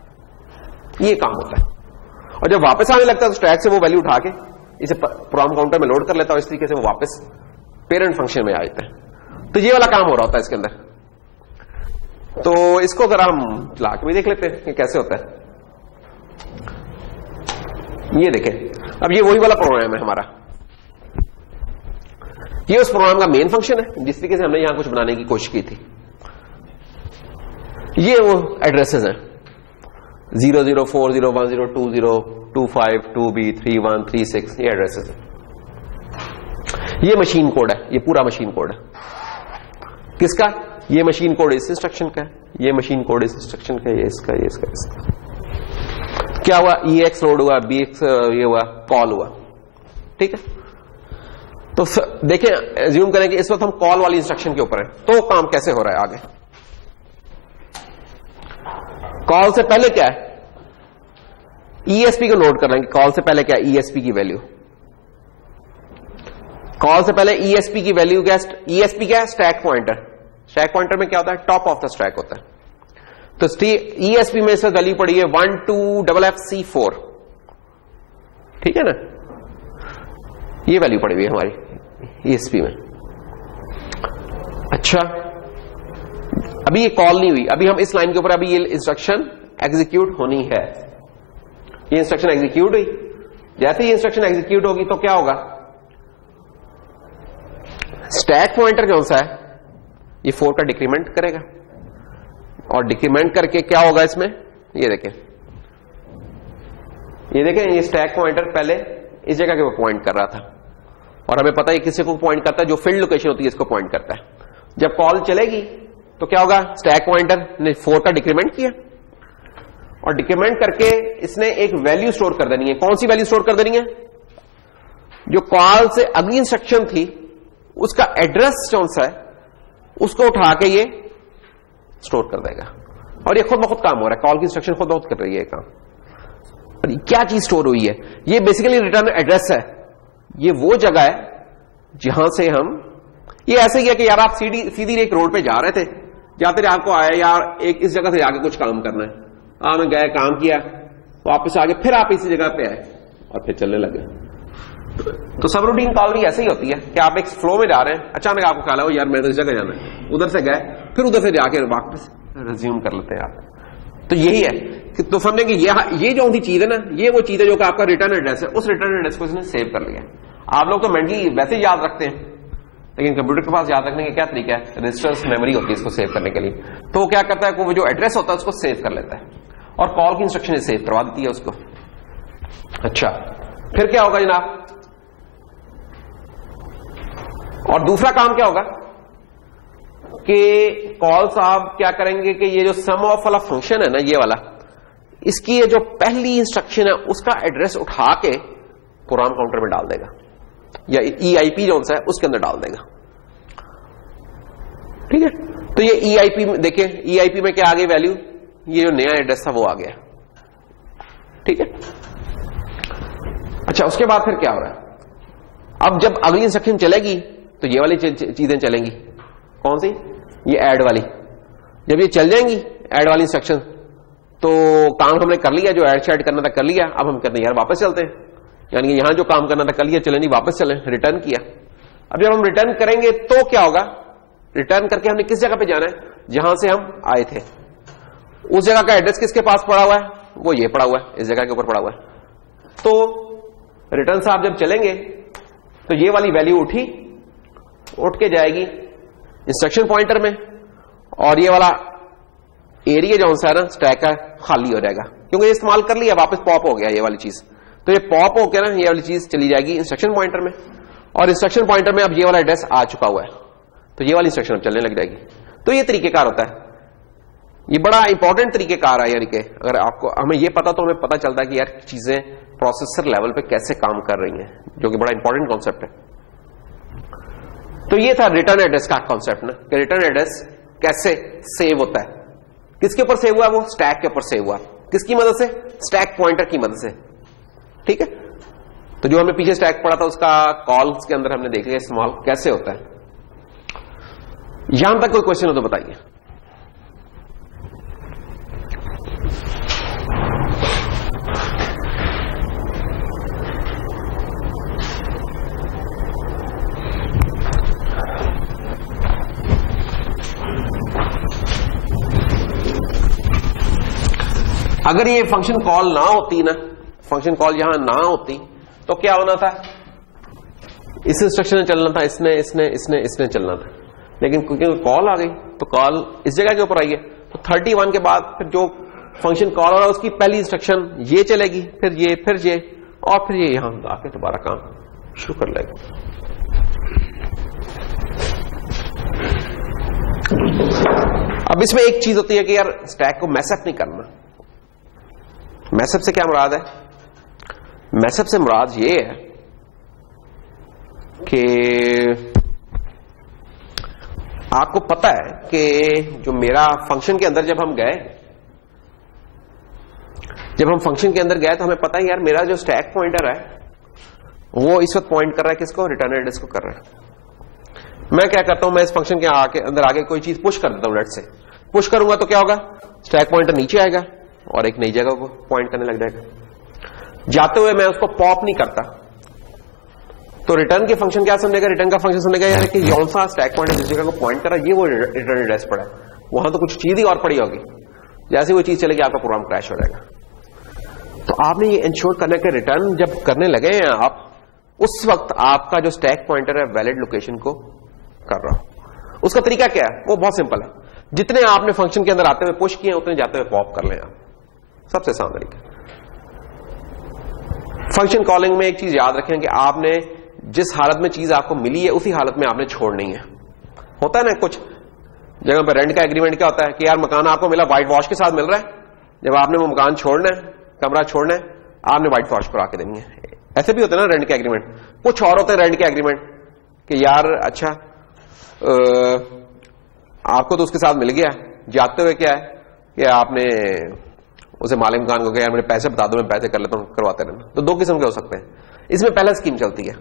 ये काम होता है। और जब वापस आने लगता है तो स्टैक से वो वैल्यू उठा के इसे प्रोग्राम काउंटर में लोड कर लेता है और इस तरीके से वो वापस पेरेंट फंक्शन में आ जाता है। तो ये वाला काम हो रहा होता है इसके अंदर। तो इसको जरा हम चला के भी देख लेते हैं कि कैसे होता है। ये देखें, अब ये वही वाला प्रोग्राम है हमारा, ये उस प्रोग्राम का मेन फंक्शन है जिस तरीके से हमने यहां कुछ बनाने की कोशिश की थी। ये वो एड्रेसेस हैं 004010202522B3136, ये एड्रेसेस हैं। ये मशीन कोड है, ये पूरा मशीन कोड है। किसका? ये मशीन कोड इस इंस्ट्रक्शन का है, ये मशीन कोड इस इंस्ट्रक्शन का है, ये इसका, ये इसका, इसका। क्या हुआ? EX लोड हुआ, BX ये हुआ, कॉल हुआ, ठीक है। तो देखें, एज्यूम करें कि इस वक्त हम कॉल वाली इंस्ट्रक्शन के ऊपर है, तो काम कैसे हो रहा है आगे। कॉल से पहले क्या है? ESP को नोट कर लेंगे। कॉल से पहले क्या है? ESP की वैल्यू। कॉल से पहले ESP की वैल्यू क्या है? ESP क्या है? Stack pointer. स्टैक पॉइंटर में क्या होता है? टॉप ऑफ द स्टैक होता है। तो ESP में से वैल्यू पड़ी है 12FFC4, ठीक है ना। ये वैल्यू पड़ी हुई है हमारी ESP में। अच्छा, अभी ये कॉल नहीं हुई, अभी हम इस लाइन के ऊपर, अभी ये इंस्ट्रक्शन एग्जीक्यूट होनी है। ये इंस्ट्रक्शन एग्जीक्यूट हुई, जैसे ही इंस्ट्रक्शन एग्जीक्यूट होगी तो क्या होगा? स्टैक पॉइंटर कौन सा है? ये 4 का डिक्रीमेंट करेगा और डिक्रीमेंट करके क्या होगा इसमें? ये देखें, ये स्टैक पॉइंटर पहले इस जगह के ऊपर पॉइंट कर रहा था और हमें पता है किसी को पॉइंट करता है, जो फील्ड लोकेशन होती है इसको पॉइंट करता है। जब कॉल चलेगी तो क्या होगा? स्टैक पॉइंटर ने 4 का डिक्रीमेंट किया और डिक्रीमेंट करके इसने एक वैल्यू स्टोर कर देनी है। कौन सी वैल्यू स्टोर कर देनी है? जो कॉल से अगली इंस्ट्रक्शन थी उसका एड्रेस कौन सा है उसको उठा के ये स्टोर कर देगा और ये खुद ब खुद काम हो रहा है। कॉल की इंस्ट्रक्शन खुद ब खुद कर रही है काम। और क्या चीज स्टोर हुई है? ये बेसिकली रिटर्न एड्रेस है। ये वो जगह है जहां से हम, ये ऐसे ही है कि यार आप सीधी एक रोड पे जा रहे थे, जाते रहे आपको आया यार एक इस जगह से जाके कुछ काम करना है, आपने गए काम किया, वापस आगे फिर आप इसी जगह पे आए और फिर चलने लगे। तो सब रूटीन कॉल भी ऐसे ही होती है कि आप एक फ्लो में जा रहे हैं, अचानक आपको ख्याल हो यार मैं तो इस जगह जाना है, उधर से गए फिर उधर से जाके वापस रिज्यूम कर लेते हैं आप। तो यही है कि तो समझे कि ये जो सी चीज है ना, ये वो चीज है जो कि आपका रिटर्न एड्रेस है, उस रिटर्न एड्रेस को इसने सेव कर लिया। आप लोग तो मेंटली वैसे ही याद रखते हैं, लेकिन कंप्यूटर के पास याद रखने का क्या तरीका है? रजिस्टर्स मेमोरी होती है इसको सेव करने के लिए। तो वो क्या करता है, वो जो एड्रेस होता है उसको सेव कर लेता है और कॉल की इंस्ट्रक्शन सेव करवा देती है उसको। अच्छा, फिर क्या होगा जनाब? और दूसरा काम क्या होगा कि कॉल साहब क्या करेंगे कि ये जो सम ऑफ वाला फंक्शन है ना, ये वाला, इसकी ये जो पहली इंस्ट्रक्शन है उसका एड्रेस उठा के प्रोग्राम काउंटर में डाल देगा या EIP जो सा है उसके अंदर डाल देगा, ठीक है। तो ये EIP में देखिए, EIP में क्या आ गई वैल्यू? ये जो नया एड्रेस था वो आ गया, ठीक है। अच्छा, उसके बाद फिर क्या हो रहा है? अब जब अगली इंस्ट्रक्शन चलेगी तो ये वाली चीजें चलेंगी। कौन सी? ये ऐड वाली। जब ये चल जाएंगी ऐड वाली इंस्ट्रक्शन, तो काम हमने कर लिया, जो ऐड शैड करना था कर लिया। अब हम कहते हैं यार वापस चलते हैं, यानी कि यहां जो काम करना था कर लिया, चले नहीं वापस चले, रिटर्न किया। अब जब हम रिटर्न करेंगे तो क्या होगा? रिटर्न करके हमने किस जगह पे जाना है? जहां से हम आए थे। उस जगह का एड्रेस किसके पास पड़ा हुआ है? वो ये पड़ा हुआ है, इस जगह के ऊपर पड़ा हुआ है। तो रिटर्न साहब जब चलेंगे तो ये वाली वैल्यू उठ के जाएगी इंस्ट्रक्शन पॉइंटर में, और ये वाला एरिया जो सा है ना स्टैक का खाली हो जाएगा, क्योंकि ये इस्तेमाल कर लिया, वापस पॉप हो गया ये वाली चीज। तो ये पॉप हो गया ना, ये वाली चीज चली जाएगी इंस्ट्रक्शन पॉइंटर में, और इंस्ट्रक्शन पॉइंटर में अब ये वाला एड्रेस आ चुका हुआ है, तो ये वाली इंस्ट्रक्शन अब चलने लग जाएगी। तो ये तरीकेकार होता है, ये बड़ा इंपॉर्टेंट तरीकेकार है यानी कि अगर आपको हमें ये पता तो हमें पता चलता है कि यार चीजें प्रोसेसर लेवल पे कैसे काम कर रही हैं, जो कि बड़ा इंपॉर्टेंट कॉन्सेप्ट है। तो ये था रिटर्न एड्रेस का कॉन्सेप्ट ना, कि रिटर्न एड्रेस कैसे सेव होता है, किसके ऊपर सेव हुआ, वो स्टैक के ऊपर सेव हुआ, किसकी मदद से, स्टैक पॉइंटर की मदद से। ठीक है, तो जो हमने पीछे स्टैक पढ़ा था उसका कॉल्स के अंदर हमने देख लिया इस्तेमाल कैसे होता है। यहां तक कोई क्वेश्चन हो तो बताइए। अगर ये फंक्शन कॉल ना होती ना, फंक्शन कॉल यहां ना होती तो क्या होना था, इस इंस्ट्रक्शन में चलना था, इसने चलना था, लेकिन क्योंकि कॉल आ गई तो कॉल इस जगह के ऊपर आई है, तो 31 के बाद फिर जो फंक्शन कॉल हो रहा है उसकी पहली इंस्ट्रक्शन ये चलेगी, फिर ये और फिर ये यहां आके दोबारा काम शुरू कर लेगा। अब इसमें एक चीज होती है कि यार स्टैक को मैसअप नहीं करना। मैसअप से क्या मुराद है, मैसअप से मुराद ये है कि आपको पता है कि जो मेरा फंक्शन के अंदर जब हम फंक्शन के अंदर गए तो हमें पता है यार मेरा जो स्टैक पॉइंटर है वो इस वक्त पॉइंट कर रहा है किसको, रिटर्न एड्रेस को कर रहा है। मैं क्या करता हूं, मैं इस फंक्शन के अंदर आगे कोई चीज पुश कर देता हूं, लेट से पुश करूंगा तो क्या होगा, स्टैक पॉइंटर नीचे आएगा और एक नई जगह को पॉइंट करने लग जाएगा। जाते हुए मैं उसको पॉप नहीं करता, तो रिटर्न के फंक्शन क्या समझेगा, रिटर्न का फंक्शन समझेगा यार कि कौन सा स्टैक पॉइंटर जिस जगह को पॉइंट कर रहा है ये वो रिटर्न एड्रेस पड़ा है, वहां तो कुछ चीज ही और पड़ी होगी, जैसे वो चीज चलेगी आपका प्रोग्राम क्रैश हो जाएगा। तो आपने ये इंश्योर करना है कि रिटर्न जब करने लगे हैं आप, उस वक्त आपका जो स्टैक पॉइंटर है वैलिड लोकेशन को कर रहा हो। उसका तरीका क्या है, वो बहुत सिंपल है, जितने आपने फंक्शन के अंदर आते हुए पुश किए उतने जाते हुए पॉप कर लें आप, सबसे आसान तरीका। फंक्शन कॉलिंग में एक चीज याद रखें कि आपने जिस हालत में चीज आपको मिली है उसी हालत में आपने छोड़नी है। होता है ना कुछ जगह पर रेंट का एग्रीमेंट क्या होता है कि यार मकान आपको मिला व्हाइट वॉश के साथ मिल रहा है, जब आपने वो मकान छोड़ना है, कमरा छोड़ना है, आपने व्हाइट वॉश करा के देनी है। ऐसे भी होते हैं ना रेंट के एग्रीमेंट। कुछ और होते हैं रेंट के एग्रीमेंट कि यार अच्छा आपको तो उसके साथ मिल गया, जाते हुए क्या है कि आपने उसे मालिक मकान को कहा यार मेरे पैसे बता दो, मैं पैसे कर लेता हूं, करवाते रहना। तो दो किस्म के हो सकते हैं। इसमें पहला स्कीम चलती है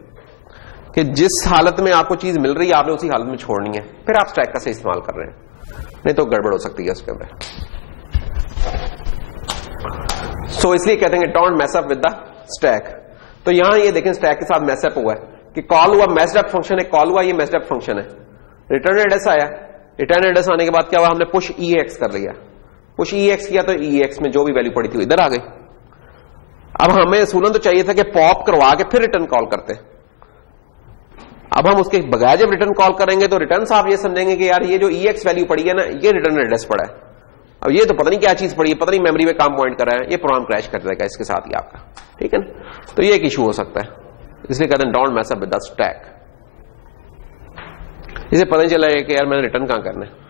कि जिस हालत में आपको चीज मिल रही है आपने उसी हालत में छोड़नी है, फिर आप स्टैक का से इस्तेमाल कर रहे हैं, नहीं तो गड़बड़ हो सकती है उसके अंदर। सो इसलिए कहते हैं don't mess up with the stack. तो यहां ये देखें स्टैक के साथ मैसअप हुआ है कि कॉल हुआ, मैस्ड अप फंक्शन है, कॉल हुआ, ये मैस्ड अप फंक्शन है, रिटर्न एड्रेस आया, रिटर्न एड्रेस आने के बाद क्या हुआ, हमने पुश EX कर लिया, पुश EX किया तो EX में जो भी वैल्यू पड़ी थी इधर आ गई। अब हमें सूलन तो चाहिए था कि पॉप करवा के फिर रिटर्न कॉल करते। अब हम उसके बगैर जब रिटर्न कॉल करेंगे तो रिटर्न साहब ये समझेंगे कि यार ये जो EX वैल्यू पड़ी है ना ये रिटर्न एड्रेस पड़ा है, अब ये तो पता नहीं क्या चीज पड़ी है, पता नहीं मेमोरी में काम पॉइंट कर रहा है, ये प्रोग्राम क्रैश कर देगा इसके साथ ही आपका, ठीक है ना। तो ये एक इशू हो सकता है, इसलिए कहते हैं don't mess up with the stack. इसे पता नहीं चला कि यार मैंने रिटर्न कहां करना है।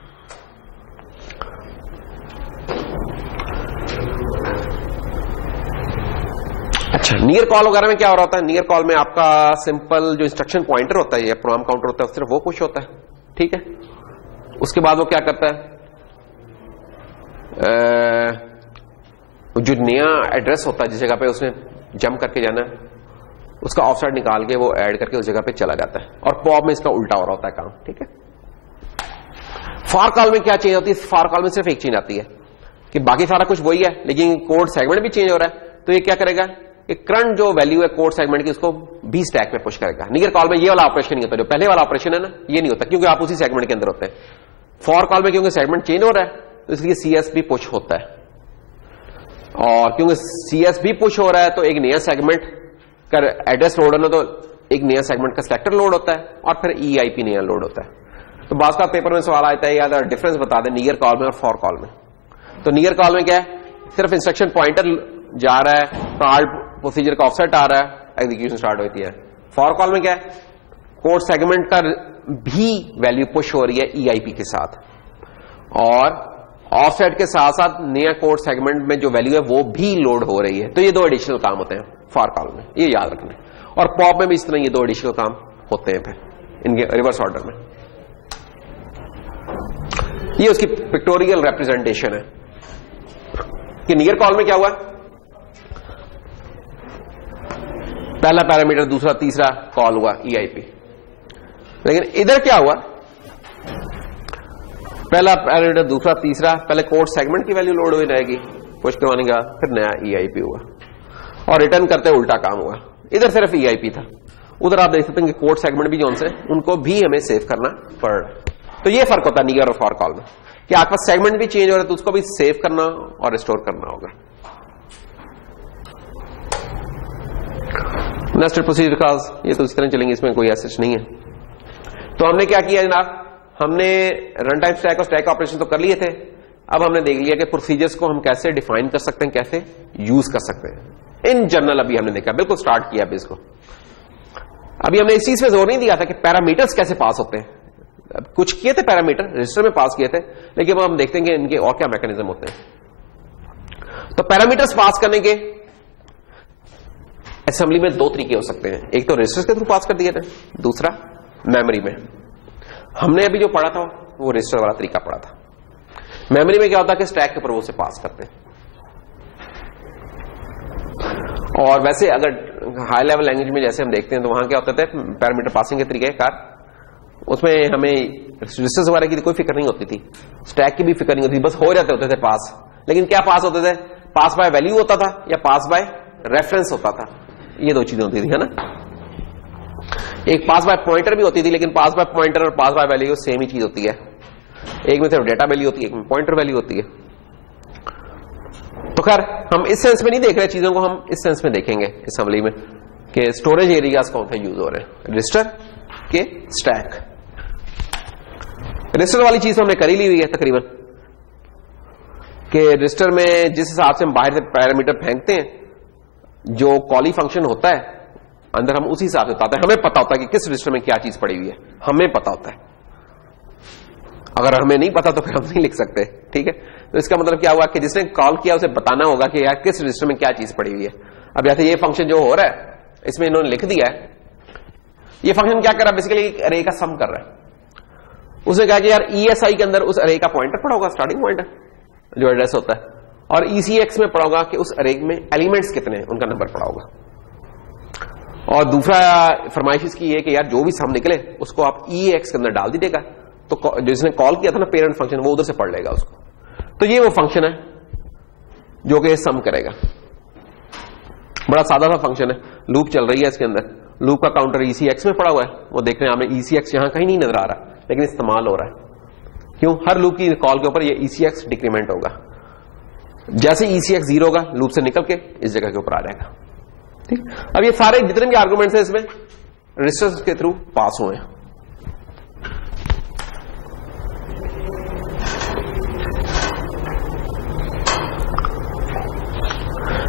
अच्छा, नियर कॉल वगैरह में क्या हो रहा होता है, नियर कॉल में आपका सिंपल जो इंस्ट्रक्शन पॉइंटर होता है या प्रोग्राम काउंटर होता है सिर्फ वो पुश होता है, ठीक है। उसके बाद वो क्या करता है, जो नया एड्रेस होता है जिस जगह पे उसने जंप करके जाना है उसका ऑफसेट निकाल के वो ऐड करके उस जगह पे चला जाता है, और पॉप में इसका उल्टा हो रहा होता है काम, ठीक है। फॉर कॉल में क्या चेंज होती है, फॉर कॉल में सिर्फ एक चेंज आती है कि बाकी सारा कुछ वही है लेकिन कोड सेगमेंट भी चेंज हो रहा है। तो ये क्या करेगा कि करंट जो वैल्यू है कोड सेगमेंट की उसको भी स्टैक पे पुश करेगा। नियर कॉल में ये वाला ऑपरेशन नहीं होता, जो पहले वाला ऑपरेशन है ना ये नहीं होता क्योंकि आप उसी सेगमेंट के अंदर होते हैं। फॉर कॉल में क्योंकि सेगमेंट चेंज हो रहा है तो इसलिए CS भी पुश होता है, और क्योंकि CS भी पुश हो रहा है तो एक नया सेगमेंट का एड्रेस लोड होना तो एक नया सेगमेंट का सिलेक्टर लोड होता है और फिर EIP नया लोड होता है। तो बात का पेपर में सवाल आता है यार डिफरेंस बता दें नियर कॉल में और फॉर कॉल में। तो नियर कॉल में क्या है, सिर्फ इंस्ट्रक्शन पॉइंटर जा रहा है, हार्ड प्रोसीजर का ऑफसेट आ रहा है, एग्जीक्यूशन स्टार्ट होती है। फॉर कॉल में क्या है, कोड सेगमेंट का भी वैल्यू पुश हो रही है EIP के साथ और ऑफसेट के साथ साथ नया कोड सेगमेंट में जो वैल्यू है वो भी लोड हो रही है। तो ये दो एडिशनल काम होते हैं फॉर कॉल में, ये याद रखना है। और पॉप में भी इस तरह ये दो एडिशनल काम होते हैं फिर इनके रिवर्स ऑर्डर में। ये उसकी पिक्टोरियल रिप्रेजेंटेशन है कि नियर कॉल में क्या हुआ, पहला पैरामीटर, दूसरा, तीसरा कॉल हुआ EIP। लेकिन इधर क्या हुआ, पहला पैरामीटर, दूसरा, तीसरा, पहले कोड सेगमेंट की वैल्यू लोड हुई रहेगी पुश करवाने का, फिर नया EIP हुआ और रिटर्न करते उल्टा काम हुआ। इधर सिर्फ EIP था, उधर आप देख सकते हैं कि कोड सेगमेंट भी जो से उनको भी हमें सेव करना पड़ रहा है। तो ये फर्क होता है नियर और फॉर कॉल में कि आपका सेगमेंट भी चेंज हो रहा है तो उसको भी सेव करना और रिस्टोर करना होगा। नेस्टेड प्रोसीजर कॉल्स ये तो इस तरह चलेंगे, इसमें कोई ऐसा नहीं है। तो हमने क्या किया जनाब, हमने रन टाइम स्टैक और स्टैक ऑपरेशन तो कर लिए थे। अब हमने देख लिया कि प्रोसीजर्स को हम कैसे डिफाइन कर सकते हैं, कैसे यूज कर सकते हैं इन जनरल। अभी हमने देखा, बिल्कुल स्टार्ट किया अभी इसको। अभी हमने इस चीज पे जोर नहीं दिया था कि पैरामीटर्स कैसे पास होते हैं। अब कुछ किए थे पैरामीटर रजिस्टर में पास किए थे, लेकिन अब हम देखते हैं कि इनके और क्या मैकेनिज्म होते हैं। तो पैरामीटर्स पास करने के असेंबली में दो तरीके हो सकते हैं, एक तो रजिस्टर्स के थ्रू पास कर दिए थे, दूसरा मेमोरी में। हमने अभी जो पढ़ा था वो रजिस्टर वाला तरीका पढ़ा था। मेमोरी में क्या होता है कि स्टैक के ऊपर वो से पास करते हैं। और वैसे अगर हाई लेवल लैंग्वेज में जैसे हम देखते हैं तो वहां क्या होता है, पैरामीटर पासिंग के तरीके कार, उसमें हमें रजिस्टर्स वगैरह की कोई फिक्र नहीं होती थी, स्टैक की भी फिक्र नहीं होती, बस हो जाते होते थे पास। लेकिन क्या पास होते थे, पास बाय वैल्यू होता था या पास बाय रेफरेंस होता था, ये दो चीजें होती थी, है ना। एक पास बाय पॉइंटर भी होती थी, लेकिन पास बाय पॉइंटर और पास बाय वैल्यू सेम ही चीज होती है। एक में सिर्फ डेटा वैल्यू होती है, एक में पॉइंटर वैल्यू होती है। तो खैर हम इस सेंस में नहीं देख रहे चीजों को, हम इस सेंस में देखेंगे असेंबली में कि स्टोरेज एरियाज कौन से यूज हो रहे हैं, रजिस्टर के स्टैक। रजिस्टर वाली चीज हमने करी ली हुई है तकरीबन, कि रजिस्टर में जिस हिसाब से हम बाहर से पैरामीटर फेंकते हैं, जो कॉली फंक्शन होता है अंदर हम उसी हिसाब से बताते हैं। हमें पता होता है कि किस रजिस्टर में क्या चीज पड़ी हुई है, हमें पता होता है। अगर हमें नहीं पता तो फिर हम नहीं लिख सकते, ठीक है। तो इसका मतलब क्या हुआ कि जिसने कॉल किया उसे बताना होगा कि यार किस रजिस्टर में क्या चीज पड़ी हुई है। अब जैसे ये फंक्शन जो हो रहा है इसमें इन्होंने लिख दिया है, ये फंक्शन क्या कर रहा है, बेसिकली एक अरे का सम कर रहा है। उसने कहा कि यार ESI के अंदर उस अरे का पॉइंटर पड़ा होगा, स्टार्टिंग पॉइंटर जो एड्रेस होता है, और ECX में पड़ा होगा कि उस अरे में एलिमेंट्स कितने हैं, उनका नंबर पड़ा होगा। और दूसरा फरमाइश इसकी है कि यार जो भी सम निकले उसको आप EAX के अंदर डाल दीजिएगा, तो जिसने कॉल किया था ना पेरेंट फंक्शन, वो उधर से पढ़ लेगा उसको। तो ये वो फंक्शन है जो कि सम करेगा। बड़ा सादा सा फंक्शन है, लूप चल रही है इसके अंदर, लूप का काउंटर ECX में पड़ा हुआ है। वो देख रहे हैं हमें ECX यहां कहीं नहीं नजर आ रहा, लेकिन इस्तेमाल हो रहा है। क्यों, हर लूप की कॉल के ऊपर ये ECX डिक्रीमेंट होगा। जैसे ECX 0 होगा, लूप से निकल के इस जगह के ऊपर आ जाएगा, ठीक। अब ये सारे जितने भी आर्गुमेंट्स हैं इसमें रजिस्टर्स के थ्रू पास हुए हैं।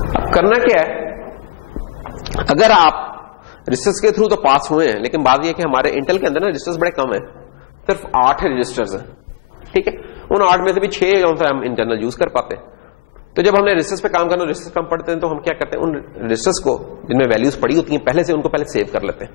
अब करना क्या है, अगर आप रजिस्टर्स के थ्रू तो पास हुए हैं, लेकिन बात यह कि हमारे इंटेल के अंदर ना रजिस्टर्स बड़े कम है, सिर्फ 8 रजिस्टर्स हैं, ठीक है। उन 8 में से भी 6 जो हम इंटरनल यूज कर पाते हैं। तो जब हमने रजिस्टर्स पे काम करना, रजिस्टर्स कम पड़ते हैं, तो हम क्या करते हैं, उन रजिस्टर्स को जिनमें वैल्यूज पड़ी होती हैं पहले से, उनको पहले सेव कर लेते हैं।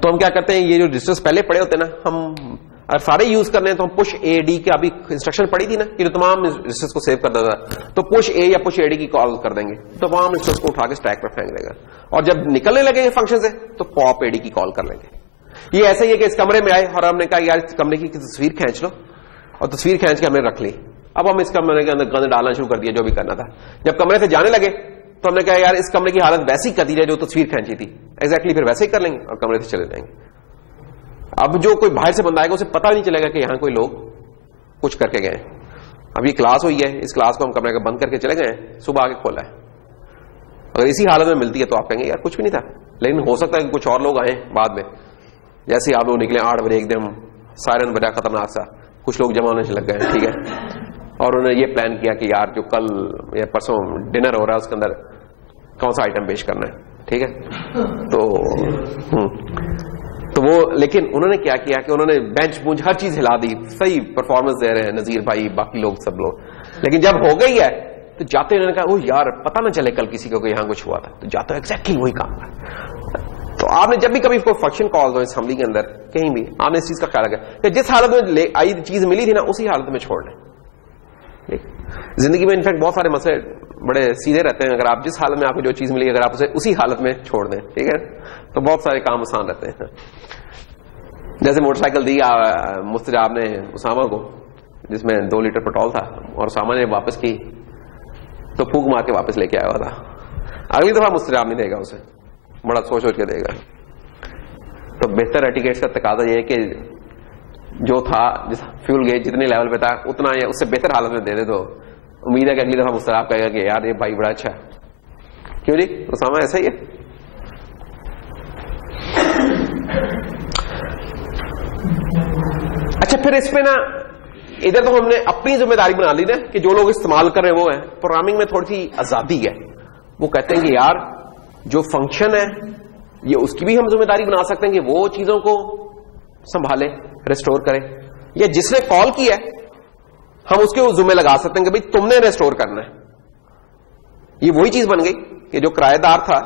तो हम क्या करते हैं, ये जो रजिस्टर्स पहले पड़े होते हैं ना, हम सारे यूज करने हैं तो हम पुश AD की अभी इंस्ट्रक्शन पड़ी थी ना कि जो तमाम रजिस्टर्स को सेव करना था, तो पुश A या पुश AD की कॉल कर देंगे, तो तमाम रजिस्टर्स को उठा के स्टैक पर फेंक देगा। और जब निकलने लगेंगे फंक्शन से तो पॉप AD की कॉल कर लेंगे। ये ऐसा ही है कि इस कमरे में आए और हमने कहा यार इस कमरे की तस्वीर खींच लो, और तस्वीर खींच के हमने रख ली। अब हम इस कमरे के अंदर गंद डालना शुरू कर दिया, जो भी करना था। जब कमरे से जाने लगे तो हमने कहा यार इस कमरे की हालत वैसी कर दी जाए जो तस्वीर खींची थी, एग्जैक्टली फिर वैसे ही कर लेंगे और कमरे से चले जाएंगे। अब जो कोई बाहर से बंदा आएगा उसे पता नहीं चलेगा कि यहां कोई लोग कुछ करके गए। अब ये क्लास हुई है, इस क्लास को हम कमरे का बंद करके चले गए, सुबह आके खोला है। अगर इसी हालत में मिलती है तो आप कहेंगे यार कुछ भी नहीं था, लेकिन हो सकता है कि कुछ और लोग आए बाद में, जैसे आप लोग निकले 8 बजे एकदम सायरन बजा खतरनाक सा, कुछ लोग जमा होने से लग गए, ठीक है, और उन्होंने ये प्लान किया कि यार जो कल या परसों डिनर हो रहा है उसके अंदर कौन सा आइटम पेश करना है, ठीक है। तो वो, लेकिन उन्होंने क्या किया कि उन्होंने बेंच बूंच हर चीज हिला दी, सही परफॉर्मेंस दे रहे हैं नजीर भाई, बाकी लोग, सब लोग, लेकिन जब हो गई है तो जाते उन्होंने कहा वो यार पता ना चले कल किसी को यहां कुछ हुआ था, तो जाते एग्जैक्टली वही काम है। तो आपने जब भी कभी कोई फंक्शन कॉल हो असेंबली के अंदर कहीं भी, आपने इस चीज का ख्याल रखा कि जिस हालत में आई चीज मिली थी ना उसी हालत में छोड़ दें। जिंदगी में इनफैक्ट बहुत सारे मसले बड़े सीधे रहते हैं, अगर आप जिस हालत में आपको जो चीज मिली अगर आप उसे उसी हालत में छोड़ दें, ठीक है, तो बहुत सारे काम आसान रहते हैं। जैसे मोटरसाइकिल दी मुस्तजाब ने उसामा को, जिसमें 2 लीटर पेट्रोल था, और उसामा ने वापस की तो फूक मार के वापस लेके आया हुआ था। अगली दफा मुस्तजाब नहीं देगा उसे, बड़ा सोच सोच के देगा। तो बेहतर एटिकेट्स का तकाजा यह है कि जो था, जिस फ्यूल गेज जितने लेवल पे था उतना या उससे बेहतर हालत में दे दे, तो उम्मीद है कि अगली दफा मुस्तजाब कहेगा कि यार ये भाई बड़ा अच्छा है। क्यों जी, उसामा ऐसा ही है। अच्छा, फिर इसमें ना इधर तो हमने अपनी जिम्मेदारी बना ली ना कि जो लोग इस्तेमाल कर रहे हैं वो है। प्रोग्रामिंग में थोड़ी सी आजादी है, वो कहते हैं कि यार जो फंक्शन है ये उसकी भी हम जिम्मेदारी बना सकते हैं कि वो चीजों को संभाले, रेस्टोर करे, या जिसने कॉल किया है हम उसके उस जिम्मे लगा सकते हैं कि भाई तुमने रेस्टोर करना है। ये वही चीज बन गई कि जो किराएदार था,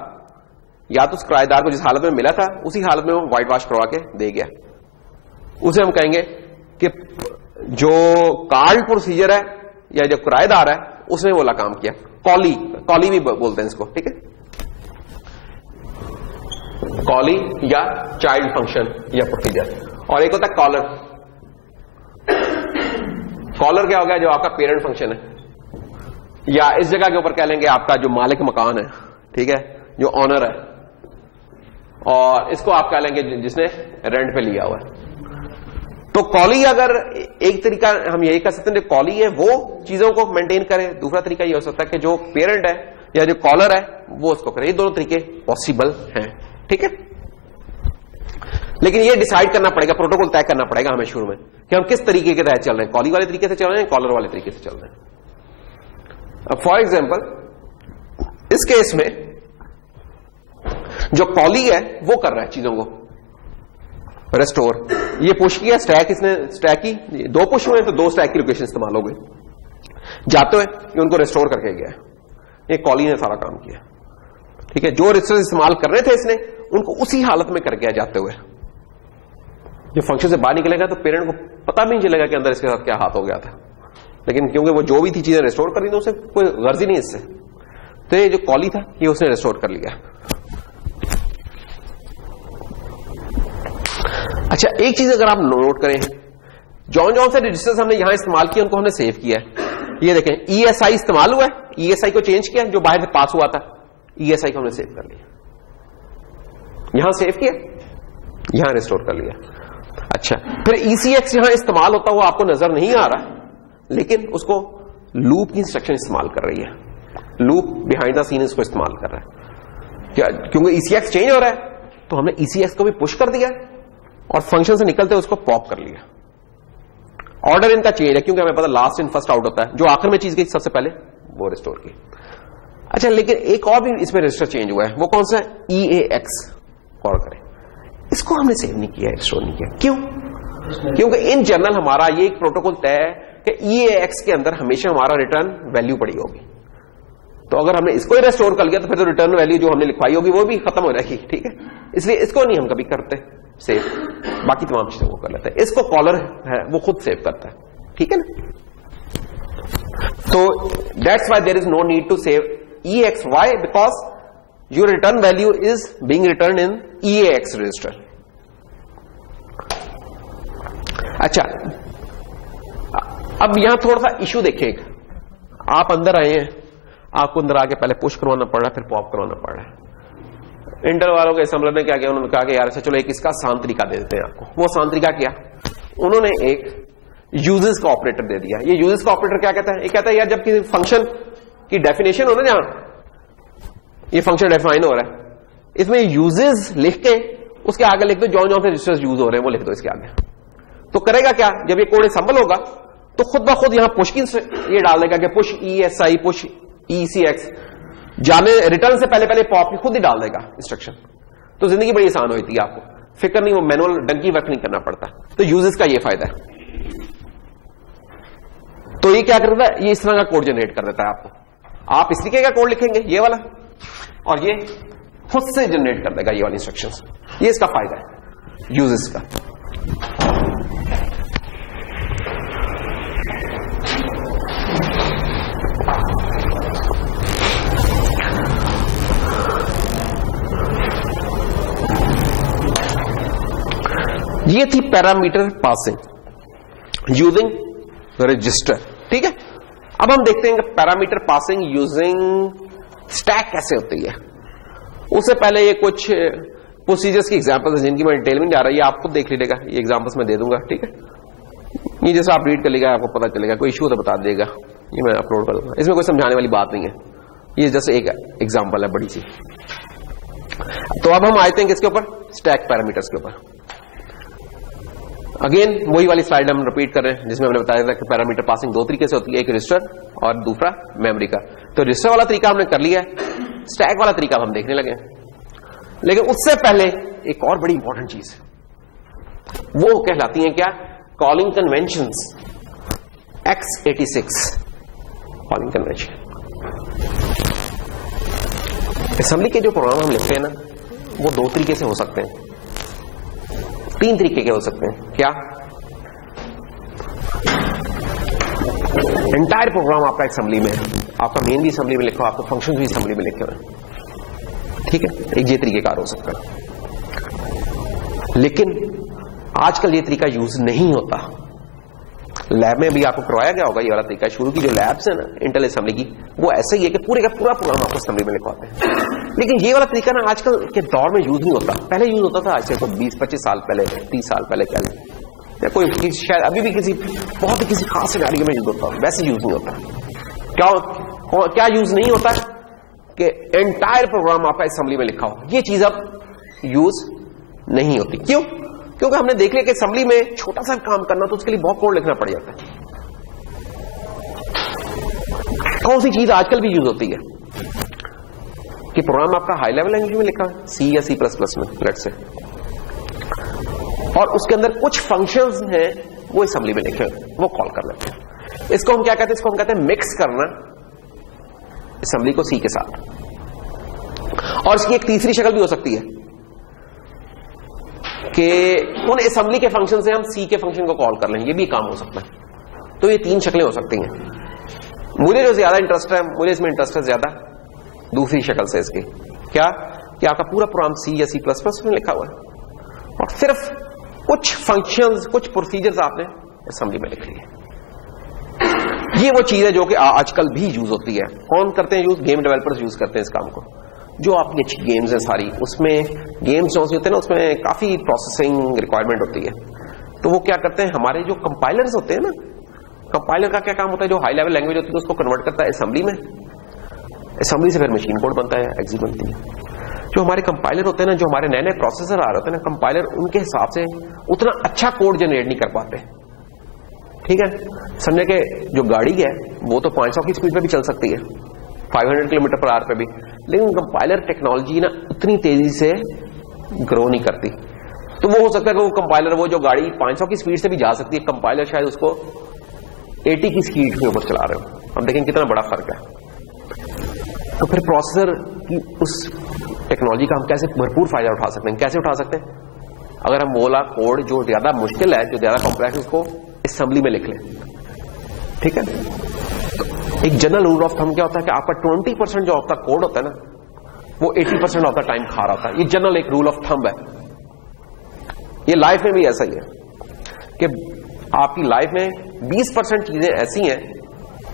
या तो उस किराएदार को जिस हालत में मिला था उसी हालत में वो व्हाइट वॉश करवा के दे गया, उसे हम कहेंगे कि जो कार्ड प्रोसीजर है या जो किराएदार है उसने वो वाला काम किया। कॉली भी बोलते हैं इसको, ठीक है, कॉली या चाइल्ड फंक्शन या प्रोसीजर। और एक होता है कॉलर। कॉलर क्या हो गया, जो आपका पेरेंट फंक्शन है, या इस जगह के ऊपर कह लेंगे आपका जो मालिक मकान है, ठीक है, जो ऑनर है, और इसको आप कह लेंगे जिसने रेंट पे लिया हुआ है। तो कॉली, अगर एक तरीका हम यही कह सकते हैं कॉली है वो चीजों को मेंटेन करे, दूसरा तरीका ये हो सकता है कि जो पेरेंट है या जो कॉलर है वो उसको करे। ये दोनों तरीके पॉसिबल हैं, ठीक है, लेकिन ये डिसाइड करना पड़ेगा, प्रोटोकॉल तय करना पड़ेगा हमें शुरू में कि हम किस तरीके के तहत चल रहे हैं, कॉली वाले तरीके से चल रहे हैं, कॉलर वाले तरीके से चल रहे हैं। अब फॉर एग्जाम्पल इस केस में जो कॉली है वो कर रहा है चीजों को रेस्टोर। ये पुश किया स्टैक, इसने स्टैक की 2 पुश हुए तो 2 स्टैक की लोकेशन इस्तेमाल हो गई, जाते हुए ये उनको रेस्टोर करके गया। ये कॉली ने सारा काम किया, ठीक है। जो रजिस्टर इस्तेमाल कर रहे थे इसने उनको उसी हालत में कर गया जाते हुए। जो फंक्शन से बाहर निकलेगा तो पेरेंट को पता भी नहीं चलेगा कि अंदर इसके साथ क्या हाथ हो गया था, लेकिन क्योंकि वो जो भी थी चीजें रेस्टोर कर रही थी उसे कोई गर्ज ही नहीं इससे, तो ये जो कॉली था ये उसने रेस्टोर कर लिया। अच्छा, एक चीज अगर आप नोट करें, जौन से रजिस्टर्स हमने यहां इस्तेमाल किए उनको हमने सेव किया है। ये देखें, ESI इस्तेमाल हुआ है, ESI को चेंज किया, जो बाहर से पास हुआ था ESI को हमने सेव कर लिया, यहां सेव किया, यहां रिस्टोर कर लिया। अच्छा, फिर ECX यहां इस्तेमाल होता हुआ आपको नजर नहीं आ रहा, लेकिन उसको लूप की इंस्ट्रक्शन इस्तेमाल कर रही है, लूप बिहाइंड द सीन इसको इस्तेमाल कर रहा है। क्योंकि ECX चेंज हो रहा है तो हमने ECX को भी पुश कर दिया और फंक्शन से निकलते उसको पॉप कर लिया। ऑर्डर इनका चेंज है क्योंकि हमें पता लास्ट इन फर्स्ट आउट होता है, जो आखिर में चीज गई सबसे पहले वो रिस्टोर की। अच्छा, लेकिन एक और भी इसमें रजिस्टर चेंज हुआ है, वो कौन सा है, EAX। और करें, इसको हमने सेव नहीं किया, रिस्टोर नहीं किया। क्यों? क्योंकि इन जनरल हमारा ये एक प्रोटोकॉल तय है कि EAX के अंदर हमेशा हमारा रिटर्न वैल्यू पड़ी होगी। तो अगर हमने इसको ही रेस्टोर कर लिया तो फिर तो रिटर्न वैल्यू जो हमने लिखवाई होगी वो भी खत्म हो जाएगी, ठीक है। इसलिए इसको नहीं हम कभी करते सेव, बाकी तमाम चीजों को कर लेते हैं। इसको कॉलर है वो खुद सेव करता है, ठीक है ना। तो that's why there is no need to save EAX। Why? Because your return value is being return in EAX register. अच्छा, अब यहां थोड़ा सा इशू देखिएगा। आप अंदर आए हैं, आपको अंदर आके पहले पुश करवाना पड़ रहा है, फिर पॉप करवाना पड़ रहा है। इंटर वालों के असेंबलर ने क्या किया, उन्होंने कहा कि यार अच्छा चलो एक इसका आसान तरीका दे देते हैं आपको। वो आसान तरीका क्या, उन्होंने एक यूजेस का ऑपरेटर दे दिया। ये यूजेस का ऑपरेटर क्या कहता है, ये कहता है यार जब किसी फंक्शन की डेफिनेशन हो ना, जहां ये फंक्शन डिफाइन हो रहा है इसमें यूजेस लिख के उसके आगे लिख दो, जौन जौन से रजिस्टर्स यूज हो रहे हैं वो लिख दो इसके आगे। तो करेगा क्या, जब ये कोड असम्बल होगा तो खुद ब खुद यहां पुश की ये डाल देगा कि पुश ESI पुश ECX, जाने रिटर्न से पहले पॉप की खुद ही डाल देगा इंस्ट्रक्शन। तो जिंदगी बड़ी आसान होती है, आपको फिक्र नहीं, वो मैनुअल डंकी वर्क नहीं करना पड़ता। तो यूजेस का ये फायदा है। तो ये क्या करता है, ये इस तरह का कोड जनरेट कर देता है आपको। आप इस तरीके का कोड लिखेंगे ये वाला, और ये खुद से जनरेट कर देगा ये वाली इंस्ट्रक्शंस। ये इसका फायदा है यूजेस का। ये थी पैरामीटर पासिंग यूजिंग रजिस्टर। ठीक है, अब हम देखते हैं कि पैरामीटर पासिंग यूजिंग स्टैक कैसे होती है। उससे पहले ये कुछ प्रोसीजर्स की एग्जांपल्स हैं जिनकी मैं डिटेल में नहीं जा रहा, ये आप खुद देख लीजिएगा, ये एग्जांपल्स मैं दे दूंगा। ठीक है, ये जैसे आप रीड कर लीजिएगा आपको पता चलेगा, कोई इशू तो बता देगा, ये मैं अपलोड कर दूंगा। इसमें कोई समझाने वाली बात नहीं है, ये जैसे एक एग्जांपल है बड़ी सी। तो अब हम आते हैं किसके ऊपर, स्टैक पैरामीटर्स के ऊपर। अगेन वही वाली स्लाइड हम रिपीट कर रहे हैं जिसमें हमने बताया था कि पैरामीटर पासिंग दो तरीके से होती है, एक रजिस्टर और दूसरा मेमोरी का। तो रजिस्टर वाला तरीका हमने कर लिया है, स्टैक वाला तरीका हम देखने लगे। लेकिन उससे पहले एक और बड़ी इंपॉर्टेंट चीज वो कहलाती है क्या, calling conventions. x86 calling convention. Assembly के जो प्रोग्राम हम लिखते हैं ना, वो दो तरीके से हो सकते हैं, तीन तरीके के हो सकते हैं। क्या, एंटायर प्रोग्राम आपका असेंबली में है, आपका मेन भी असेंबली में लिखा हो, आपका फंक्शन भी असेंबली में लिखे हुए। ठीक है, एक ये तरीकेकार हो सकता है। लेकिन आजकल ये तरीका यूज नहीं होता। लैब में भी आपको करवाया गया होगा ये वाला तरीका। शुरू की जो लैब्स है ना इंटेल असेंबली की, वो ऐसा ही है कि पूरे का पूरा प्रोग्राम आपको असेंबली में लिखवाते हैं। लेकिन ये वाला तरीका ना आजकल के दौर में यूज नहीं होता। पहले यूज होता था, आज से तो 20-25 साल पहले, 30 साल पहले कह लें, या कोई शायद अभी भी किसी बहुत ही किसी खास सिनेरियो में यूज होता है, वैसे यूज नहीं होता। क्या यूज नहीं होता कि एंटायर प्रोग्राम आपका असेंबली में लिखा हो, ये चीज अब यूज नहीं होती। क्यों? क्योंकि हमने देख लिया कि असेंबली में छोटा सा काम करना तो उसके लिए बहुत कोड लिखना पड़ जाता है। कौन सी चीज आजकल भी यूज होती है कि प्रोग्राम आपका हाई लेवल लैंग्वेज में लिखा है, सी या C++ में लेट्स से, और उसके अंदर कुछ फंक्शंस हैं वो असेंबली में लिखे हैं, वो कॉल कर लेते हैं। इसको हम क्या कहते हैं, इसको हम कहते हैं मिक्स करना असेंबली को सी के साथ। और इसकी एक तीसरी शक्ल भी हो सकती है कि उन असेंबली के फंक्शन से हम सी के फंक्शन को कॉल कर लें, ये भी काम हो सकता है। तो ये तीन शक्लें हो सकती हैं। मुझे जो ज्यादा इंटरेस्ट है, मुझे इसमें इंटरेस्ट है ज्यादा दूसरी शक्ल से इसकी, क्या कि आपका पूरा प्रोग्राम सी या C++ में लिखा हुआ है और सिर्फ कुछ फंक्शंस, कुछ प्रोसीजर्स आपने असेंबली में लिख लिए। ये वो चीज है जो कि आजकल भी यूज होती है। कौन करते हैं यूज? गेम डेवलपर्स यूज करते हैं इस काम को। जो आपकी अच्छी गेम्स हैं सारी, उसमें गेम्स जो होते हैं ना, उसमें काफी प्रोसेसिंग रिक्वायरमेंट होती है। तो वो क्या करते हैं, हमारे जो कंपाइलर्स होते हैं ना, कंपाइलर का क्या काम होता है, जो हाई लेवल लैंग्वेज होती है उसको कन्वर्ट करता है असेंबली में, असेंबली से फिर मशीन कोड बनता है, एग्जी बनती है। जो हमारे कंपाइलर होते हैं ना, जो हमारे नए नए प्रोसेसर आ रहे होते हैं ना, कंपाइलर उनके हिसाब से उतना अच्छा कोड जनरेट नहीं कर पाते। ठीक है, समझे कि जो गाड़ी है वो तो 500 की स्पीड पे भी चल सकती है, 500 किलोमीटर पर आवर पे भी, लेकिन कंपाइलर टेक्नोलॉजी ना उतनी तेजी से ग्रो नहीं करती। तो वो हो सकता है कि वो कंपाइलर, वो जो गाड़ी 500 की स्पीड से भी जा सकती है, कंपाइलर शायद उसको 80 की स्पीड के ऊपर चला रहे हो। अब देखें कितना बड़ा फर्क है। तो फिर प्रोसेसर की उस टेक्नोलॉजी का हम कैसे भरपूर फायदा उठा सकते हैं? कैसे उठा सकते हैं? अगर हम वो वाला कोड जो ज्यादा मुश्किल है, जो ज्यादा कॉम्प्लेक्स है, उसको असेंबली में लिख लें। ठीक है, तो एक जनरल रूल ऑफ थंब क्या होता है कि आपका 20% जो आपका कोड होता है ना, वो 80% ऑफ द टाइम खा रहा होता है। ये जनरल एक रूल ऑफ थंब है। ये लाइफ में भी ऐसा ही है कि आपकी लाइफ में 20% चीजें ऐसी हैं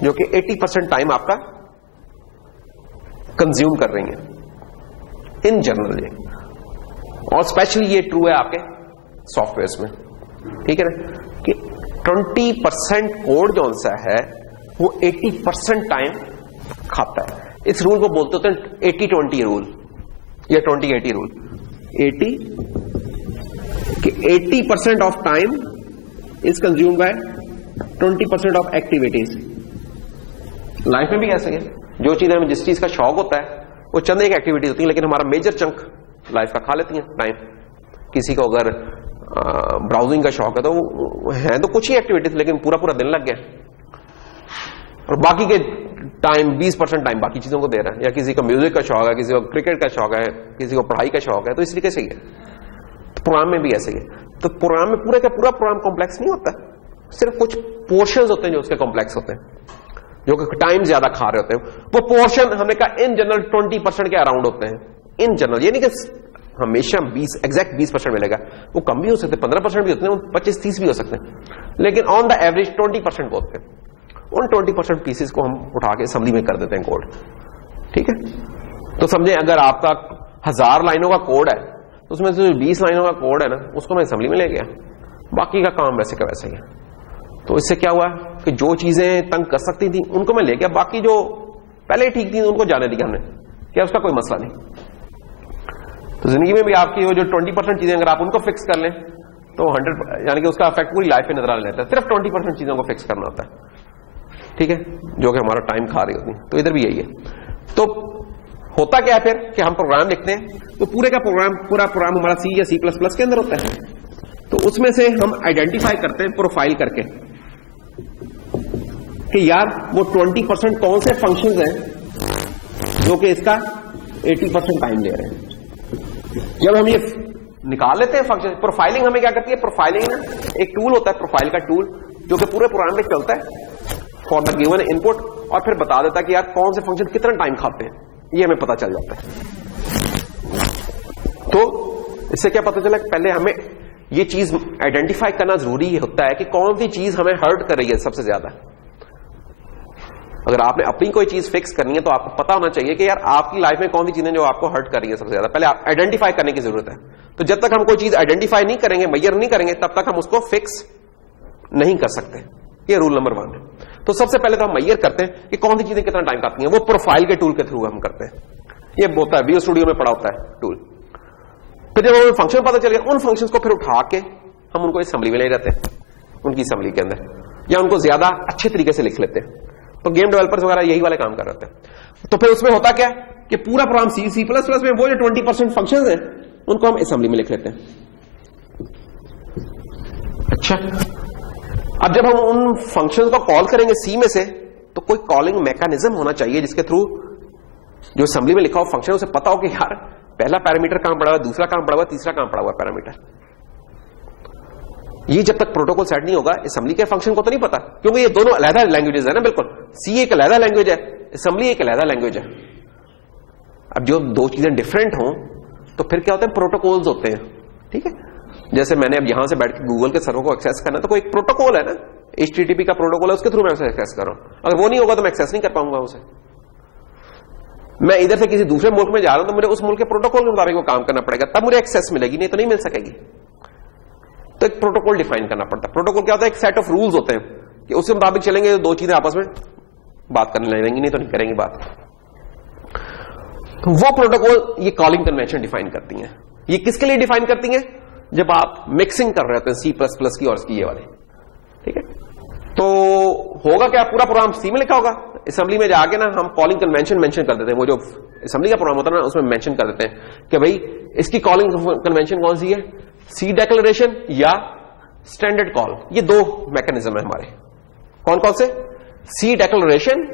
जो कि 80% टाइम आपका कंज्यूम कर रही हैं इन जनरल। और स्पेशली ये ट्रू है आपके सॉफ्टवेयर्स में। ठीक है ना, कि 20% कोड जो सा है वो 80% टाइम खाता है। इस रूल को बोलते होते हैं 80-20 रूल। या 20-80 रूल, 80 कि 80% of time is consume by 20% of activities. Life में भी ऐसे है, जो चीज हमें जिस चीज का शौक होता है वो चंद एक एक्टिविटीज होती है, लेकिन हमारा मेजर चंक लाइफ का खा लेती है टाइम। किसी को अगर ब्राउजिंग का शौक है तो है तो कुछ ही एक्टिविटीज, लेकिन पूरा पूरा दिन लग गया, और बाकी के टाइम 20% टाइम बाकी चीजों को दे रहा है। या किसी को म्यूजिक का शौक है, किसी को क्रिकेट का शौक है, किसी को पढ़ाई का शौक है, तो इस तरीके से ही है। तो प्रोग्राम में भी ऐसे ही है। तो प्रोग्राम में पूरे का पूरा प्रोग्राम कॉम्प्लेक्स नहीं होता, सिर्फ कुछ पोर्शंस होते हैं जो उसके कॉम्प्लेक्स होते हैं, जो कि टाइम ज्यादा खा रहे होते हैं। वो पोर्शन हमने कहा इन जनरल 20% के अराउंड होते हैं, इन जनरल। ये नहीं कि हमेशा 20% मिलेगा, वो कम भी हो सकते हैं, 15% भी होते हैं, 25-30 भी हो सकते हैं, लेकिन ऑन द एवरेज 20% होते हैं। उन 20% पीसेस को हम उठा के असेंबली में कर देते हैं कोड, ठीक है। तो समझे अगर आपका 1000 लाइनों का कोड है तो उसमें से 20 लाइनों का कोड है ना, उसको मैं असेंबली में ले गया, बाकी का काम वैसे का वैसे ही है। तो इससे क्या हुआ कि जो चीजें तंग कर सकती थी उनको मैं ले गया, बाकी जो पहले ही ठीक थी उनको जाने दिया हमने, क्या उसका कोई मसला नहीं। तो जिंदगी में भी आपकी वो जो 20% चीजें अगर आप उनको फिक्स कर लें तो 100 यानी कि उसका इफेक्ट पूरी लाइफ पे नजर आने लगता है। सिर्फ 20% चीजों को फिक्स करना होता है, ठीक है, जो कि हमारा टाइम खा रही होती है। तो इधर भी यही है। तो होता क्या है फिर कि हम प्रोग्राम लिखते हैं, तो पूरा प्रोग्राम हमारा C या C++ के अंदर होता है। तो उसमें से हम आइडेंटिफाई करते हैं प्रोफाइल करके कि यार वो 20% कौन से फंक्शंस हैं जो कि इसका 80% टाइम ले रहे हैं। जब हम ये निकाल लेते हैं फंक्शन, प्रोफाइलिंग हमें क्या करती है, प्रोफाइलिंग ना एक टूल होता है, प्रोफाइल का टूल, जो कि पूरे प्रोग्राम में चलता है फॉर द गिवन इनपुट, और फिर बता देता है कि यार कौन से फंक्शन कितना टाइम खाते हैं, ये हमें पता चल जाता है। तो इससे क्या पता चला, पहले हमें ये चीज आइडेंटिफाई करना जरूरी होता है कि कौन सी चीज हमें हर्ट कर रही है सबसे ज्यादा। अगर आपने अपनी कोई चीज फिक्स करनी है तो आपको पता होना चाहिए कि यार आपकी लाइफ में कौन सी चीजें जो आपको हर्ट कर रही है सबसे ज्यादा, पहले आप आइडेंटिफाई करने की जरूरत है। तो जब तक हम कोई चीज आइडेंटिफाई नहीं करेंगे, मेजर नहीं करेंगे, तब तक हम उसको फिक्स नहीं कर सकते। ये रूल नंबर 1 है। तो सबसे पहले तो हम मेजर करते हैं कि कौन सी चीजें कितना टाइम खाती हैं, वो प्रोफाइल के टूल के थ्रू हम करते हैं। ये होता है विजुअल स्टूडियो में पड़ा होता है टूल। फिर जब हमें फंक्शन पता चल गया, उन फंक्शंस को फिर उठा के हम उनको असेंबली में ले जाते हैं, उनकी असेंबली के अंदर, या उनको ज्यादा अच्छे तरीके से लिख लेते हैं। तो गेम डेवलपर्स वगैरह यही वाले काम कर रहे हैं। तो फिर उसमें होता क्या कि पूरा प्रोग्राम C++ में वो जो 20% फंक्शंस हैं उनको हम असेंबली में लिख लेते हैं। अच्छा, अब जब हम उन फंक्शंस को कॉल करेंगे C में से, तो कोई कॉलिंग मैकेनिज्म होना चाहिए जिसके थ्रू जो असेंबली में लिखा हो फंक्शन उसे पता हो कि यार पहला पैरामीटर कहां पड़ा हुआ, दूसरा कहां पड़ा हुआ, तीसरा कहां पड़ा हुआ पैरामीटर। ये जब तक प्रोटोकॉल सेट नहीं होगा असेंबली के फंक्शन को तो नहीं पता, क्योंकि ये दोनों अलग लैंग्वेजेस है ना। बिल्कुल, C एक अलग लैंग्वेज है, असेंबली एक अलग लैंग्वेज है। अब जो दो चीजें डिफरेंट हों तो फिर क्या होते हैं, प्रोटोकॉल्स होते हैं, ठीक है। जैसे मैंने अब यहां से बैठ के गूगल के सर्वर को एक्सेस करना, तो कोई एक प्रोटोकॉल है ना, HTTP का प्रोटोकॉल है, उसके थ्रू मैं उसे एक्सेस कर रहा हूं। अगर वो नहीं होगा तो मैं एक्सेस नहीं कर पाऊंगा उसे। मैं इधर से किसी दूसरे मुल्क में जा रहा हूं तो मुझे उस मुल्क के प्रोटोकॉल के मुताबिक वो काम करना पड़ेगा, तब मुझे एक्सेस मिलेगी, नहीं तो नहीं मिल सकेगी। तो एक प्रोटोकॉल डिफाइन करना पड़ता है। प्रोटोकॉल क्या होता है, एक सेट ऑफ रूल्स होते हैं कि उसके मुताबिक चलेंगे, दो चीजें आपस में बात करने लगेंगी, नहीं तो नहीं करेंगी बात। तो वो प्रोटोकॉल ये कॉलिंग कन्वेंशन डिफाइन करती हैं। ये किसके लिए डिफाइन करती हैं, जब आप मिक्सिंग कर रहे होते हैं C++ की और इसकी ये वाले, ठीक है। तो होगा क्या, पूरा प्रोग्राम C में लिखा होगा, असेंबली में जाके ना हम कॉलिंग कन्वेंशन मेंशन कर देते हैं। वो जो असेंबली का प्रोग्राम होता है ना, उसमें मेंशन कर देते हैं कि भाई इसकी कॉलिंग कन्वेंशन कौन सी है, C डिक्लेरेशन या स्टैंडर्ड कॉल। ये दो मैकेनिज्म है हमारे। कौन कौन से, C declaration,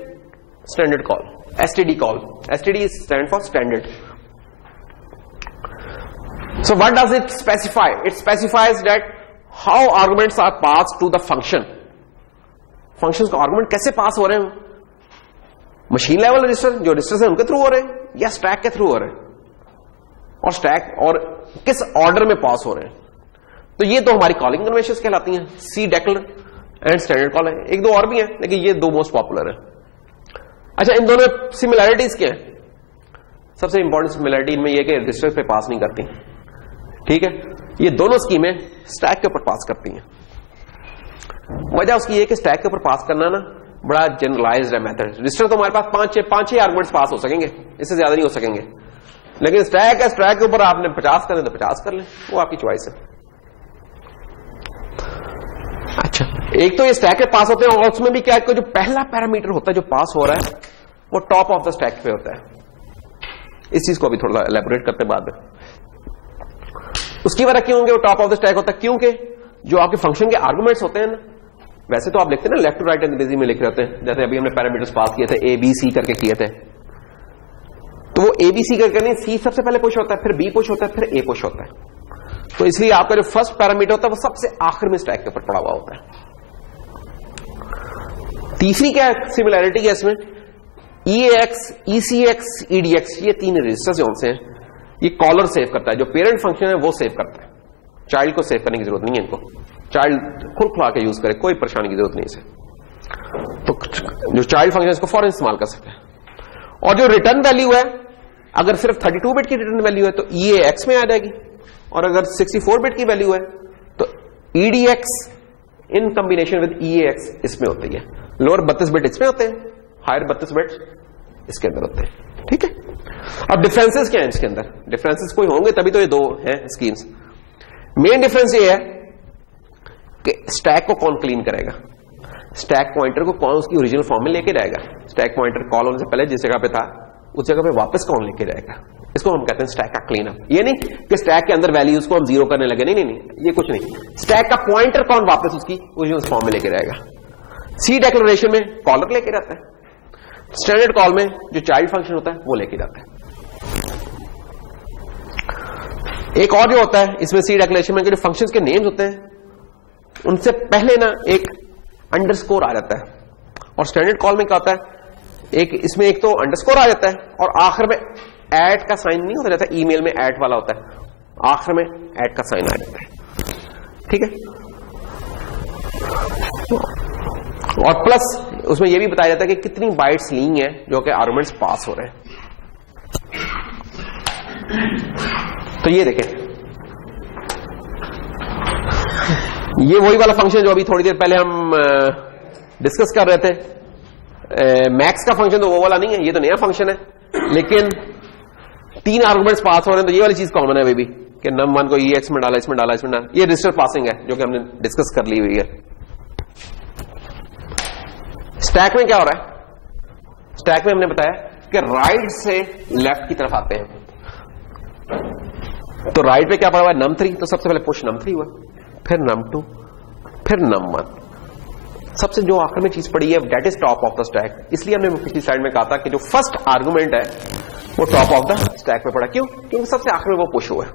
standard call, STD call. STD stand for standard. So what does it specify? It specifies that how arguments are passed to the function. Functions का argument कैसे पास हो रहे हैं, मशीन लेवल रजिस्टर, जो रजिस्टर है उनके through हो रहे हैं, या स्टैक के थ्रू हो रहे हैं, और स्टैक और किस ऑर्डर में पास हो रहे हैं। तो ये दो हमारी कॉलिंग कन्वेंशंस कहलाती हैं, C डेक्लर एंड स्टैंडर्ड कॉल है। एक दो और भी हैं, लेकिन ये दो मोस्ट पॉपुलर है। अच्छा, इन दोनों सिमिलैरिटीज क्या है, सबसे इंपॉर्टेंट सिमिलैरिटी इनमें यह कि रजिस्टर पे पास नहीं करती, ठीक है। ये दोनों स्कीमें स्टैक के ऊपर पास करती हैं। वजह उसकी है कि स्टैक के ऊपर पास करना ना बड़ा जनरलाइज्ड है मेथड। रजिस्टर तो हमारे पास पांच छह आर्गुमेंट्स पास हो सकेंगे, इससे ज्यादा नहीं हो सकेंगे। लेकिन स्टैक है, स्टैक के ऊपर आपने 50 करने तो 50 कर लें, वो आपकी चॉइस है। अच्छा, एक तो ये स्टैक के पास होते हैं और उसमें भी क्या है, जो पहला पैरामीटर होता है जो पास हो रहा है वो टॉप ऑफ द स्टैक पे होता है। इस चीज को अभी थोड़ा एलैबोरेट करते हैं बाद में। उसकी वजह क्यों होंगे वो टॉप ऑफ द स्टैक होता है? क्योंकि जो आपके फंक्शन के आर्गुमेंट्स होते हैं ना, वैसे तो आप लिखते हैं ना लेफ्ट टू राइट अंग्रेजी में लिख रहे होते हैं, जैसे अभी हमने पैरामीटर्स पास किए थे ए बी सी करके किए थे, तो वो ए बी सी करके नहीं, सी सबसे पहले पुश होता है, फिर बी पुश होता है, फिर ए पुश होता है। तो इसलिए आपका जो फर्स्ट पैरामीटर होता है वो सबसे आखिर में स्टैक के ऊपर पड़ा हुआ होता है। तीसरी क्या सिमिलैरिटी है इसमें, EAX, ECX, EDX, ये 3 रजिस्टर जोन से हैं, ये कॉलर सेव करता है, जो पेरेंट फंक्शन है वो सेव करता है। चाइल्ड को सेव करने की जरूरत नहीं है, इनको चाइल्ड खुल खुला के यूज करे, कोई परेशानी की जरूरत नहीं इसे। तो जो चाइल्ड फंक्शन है इसको फौरन इस्तेमाल कर सकते हैं। और जो रिटर्न वैल्यू है, अगर सिर्फ 32 बिट की रिटर्न वैल्यू है तो EAX में आ जाएगी, और अगर 64 बिट की वैल्यू है तो EDX in combination with EAX इसमें होती है। लोअर 32 बिट इसमें होते हैं, हायर 32 बिट इसके अंदर होते हैं। ठीक है, अब डिफरेंसेस क्या है इसके अंदर? डिफरेंसेस कोई होंगे तभी तो ये दो हैं स्कीम्स। मेन डिफरेंस ये है कि स्टैक को कौन क्लीन करेगा, स्टैक पॉइंटर को कौन उसकी ओरिजिनल फॉर्म में लेके जाएगा, स्टैक पॉइंटर कॉल होने से पहले जिस जगह पे था उस जगह पे वापस कौन लेके जाएगा, इसको हम कहते हैं स्टैक का क्लीन अप। ये नहीं कि स्टैक के अंदर वैल्यूज को हम जीरो करने लगे, नहीं, ये कुछ नहीं। स्टैक का पॉइंटर कौन वापस उसकी ओरिजिनल फॉर्म में लेके जाएगा। सी डिक्लेरेशन में कॉलर लेके जाता है, स्टैंडर्ड कॉल में जो चाइल्ड फंक्शन होता है वो लेके जाता है। एक और जो होता है इसमें सी डिक्लेरेशन में जो फंक्शंस के नेम्स होते हैं उनसे पहले ना एक अंडरस्कोर आ जाता है, और स्टैंडर्ड कॉल में क्या होता है, एक इसमें एक तो अंडरस्कोर आ जाता है और आखिर में ऐट का साइन नहीं होता, जैसा ईमेल में ऐट वाला होता है, आखिर में ऐट का साइन आ जाता है। ठीक है, और प्लस उसमें यह भी बताया जाता है कि कितनी बाइट्स ली हैं जो कि आर्गुमेंट्स पास हो रहे हैं। तो ये देखें, ये वही वाला फंक्शन जो अभी थोड़ी देर पहले हम डिस्कस कर रहे थे। मैक्स का फंक्शन तो वो वाला नहीं है, ये तो नया फंक्शन है, लेकिन 3 आर्गुमेंट्स पास हो रहे हैं, तो ये वाली चीज कॉमन है अभी भी कि num1 को EX में डाला, इसमें डाला, इसमें डाला। ये रजिस्टर पासिंग है जो कि हमने डिस्कस कर ली हुई है। स्टैक में क्या हो रहा है, स्टैक में हमने बताया कि राइट से लेफ्ट की तरफ आते हैं, तो राइट पे क्या पड़ा हुआ है, num3, तो सबसे पहले पुश num3 हुआ, फिर num2, फिर num1, सबसे जो आखिर में चीज पड़ी है that is top of the stack. इसलिए हमने पिछली स्लाइड में कहा था कि जो फर्स्ट आर्गुमेंट है वो टॉप ऑफ द स्टैक पे पड़ा। क्यों? क्योंकि सबसे आखिर में वो पुश हुआ है।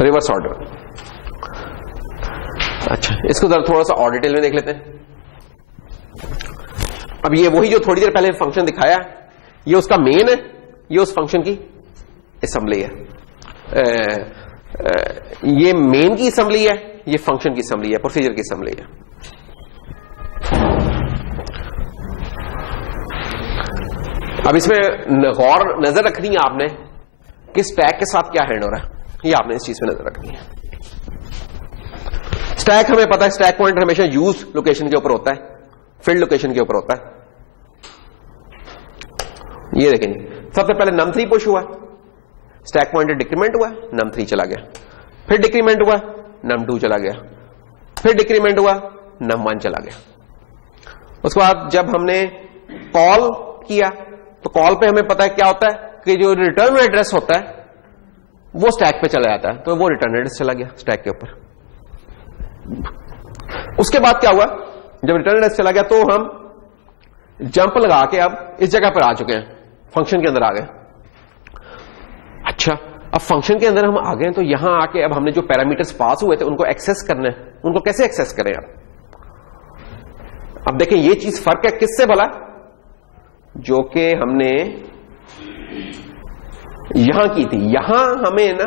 Reverse order. अच्छा, इसको जरा थोड़ा सा और डिटेल में देख लेते हैं। अब ये वही जो थोड़ी देर पहले फंक्शन दिखाया, ये उसका मेन है, ये उस फंक्शन की असेंबली है। ये मेन की असेंबली है, ये फंक्शन की असेंबली है, प्रोसीजर की असेंबली है। अब इसमें गौर नजर रखनी है आपने कि स्टैक के साथ क्या हैंड हो रहा है, ये आपने इस चीज में नजर रखनी है। स्टैक हमें पता है, स्टैक पॉइंटर हमेशा यूज लोकेशन के ऊपर होता है, फील्ड लोकेशन के ऊपर होता है। ये देखेंगे, सबसे पहले num3 पुश हुआ, स्टैक पॉइंटर डिक्रीमेंट हुआ, num3 चला गया, फिर डिक्रीमेंट हुआ, num2 चला गया, फिर डिक्रीमेंट हुआ, num1 चला गया। उसके बाद जब हमने कॉल किया तो कॉल पे हमें पता है क्या होता है कि जो रिटर्न एड्रेस होता है वो स्टैक पे चला जाता है, तो वो रिटर्न एड्रेस चला गया स्टैक के ऊपर। उसके बाद क्या हुआ, जब रिटर्न एड्रेस चला गया तो हम जंप लगा के अब इस जगह पर आ चुके हैं, फंक्शन के अंदर आ गए। अच्छा, अब फंक्शन के अंदर हम आ गए तो यहां आके अब हमने जो पैरामीटर्स पास हुए थे उनको एक्सेस करना है, उनको कैसे एक्सेस करें। अब देखें, ये चीज फर्क है किससे भला, जो कि हमने यहां की थी। यहां हमें ना,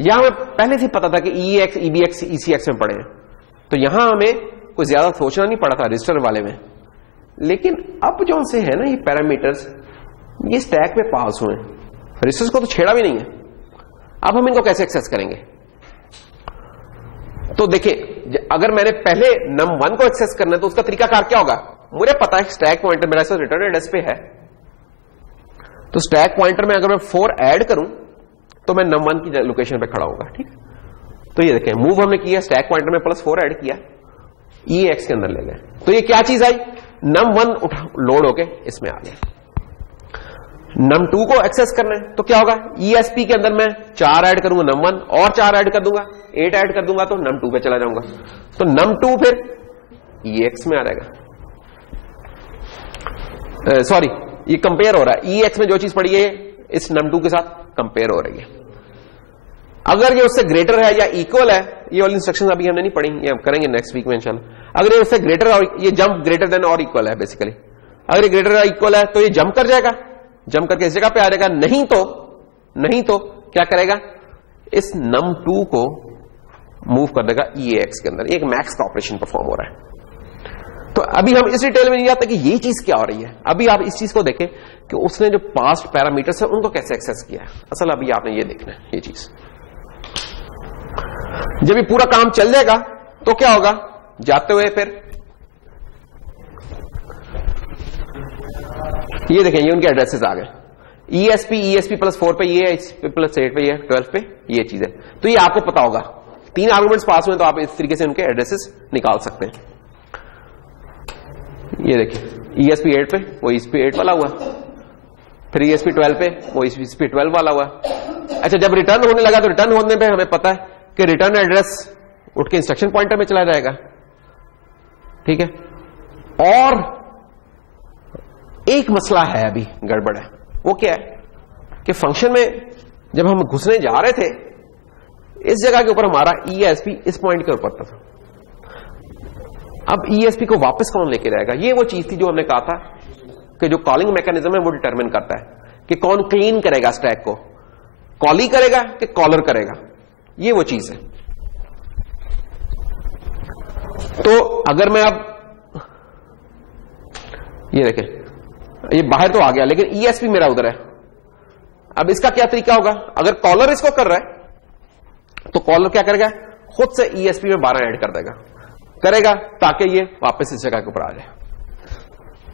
यहां हमें पहले से पता था कि EX, EBX, ECX में पड़े हैं, तो यहां हमें कोई ज्यादा सोचना नहीं पड़ा था रजिस्टर वाले में। लेकिन अब जो से है ना ये पैरामीटर्स, ये स्टैक पे पास हुए, रजिस्टर्स को तो छेड़ा भी नहीं है। अब हम इनको कैसे एक्सेस करेंगे? तो देखिए, अगर मैंने पहले num1 को एक्सेस करना है तो उसका तरीकाकार क्या होगा, मुझे पता है स्टैक पॉइंटर मेरा रिटर्न एड्रेस पे है, तो स्टैक पॉइंटर में अगर मैं 4 ऐड करूं तो मैं num1 की लोकेशन पे खड़ा होगा। ठीक, तो ये देखें मूव हमने किया, स्टैक पॉइंटर में +4 ऐड किया, EAX के अंदर ले गए, तो ये क्या चीज आई, num1 लोड होके इसमें आ गया। num2 को एक्सेस करना है तो क्या होगा, ESP के अंदर मैं 4 ऐड करूंगा num1 और 4 ऐड कर दूंगा, 8 ऐड कर दूंगा तो num2 पे चला जाऊंगा, तो num2 फिर EX में आ जाएगा। सॉरी, ये कंपेयर हो रहा है, EX में जो चीज पड़ी है इस num2 के साथ कंपेयर हो रही है। अगर ये उससे ग्रेटर है या इक्वल है, ये वाली इंस्ट्रक्शंस अभी हमने नहीं पढ़ी, ये हम करेंगे नेक्स्ट वीक में इंशाल्लाह। अगर ये उससे ग्रेटर और ये जंप ग्रेटर देन और इक्वल है बेसिकली, अगर ये ग्रेटर और इक्वल है तो ये जंप कर जाएगा, जंप करके इस जगह पे आ जाएगा, नहीं तो क्या करेगा, इस num2 को मूव कर देगा EAX के अंदर, एक मैक्स का ऑपरेशन परफॉर्म हो रहा है। तो अभी हम इस डिटेल में नहीं जाते कि ये चीज क्या हो रही है, अभी आप इस चीज को देखें कि उसने जो पास्ट पैरामीटर्स है उनको कैसे एक्सेस किया है, असल अभी आपने ये देखना है। ये चीज जब ये पूरा काम चल जाएगा तो क्या होगा, जाते हुए फिर ये देखें, ये उनके एड्रेसेस आ गए, ESP +4 पे ये, ESP +8 पे ये, 12 पे ये चीज है। तो ये आपको पता होगा, 3 आर्गुमेंट्स पास हुए तो आप इस तरीके से उनके एड्रेसेस निकाल सकते हैं। ये देखिए ESP 8 पे वो ESP 8 वाला हुआ, फिर ESP 12 पे वो ESP 12 वाला हुआ। अच्छा, जब रिटर्न होने लगा तो रिटर्न होने पे हमें पता है कि रिटर्न एड्रेस उठ के इंस्ट्रक्शन पॉइंटर में चला जाएगा। ठीक है, और एक मसला है अभी गड़बड़ है, वो क्या है कि फंक्शन में जब हम घुसने जा रहे थे इस जगह के ऊपर हमारा ESP इस पॉइंट के ऊपर था, अब ESP को वापस कौन लेके जाएगा, ये वो चीज थी जो हमने कहा था कि जो कॉलिंग मैकेनिज्म है वो डिटरमिन करता है कि कौन क्लीन करेगा स्टैक को, कॉली करेगा कि कॉलर करेगा, ये वो चीज है। तो अगर मैं अब ये देखें, ये बाहर तो आ गया लेकिन ESP मेरा उधर है, अब इसका क्या तरीका होगा, अगर कॉलर इसको कर रहा है तो कॉलर क्या करेगा, खुद से ESP में 12 ऐड कर करेगा ताकि ये वापस इस जगह के ऊपर आ जाए।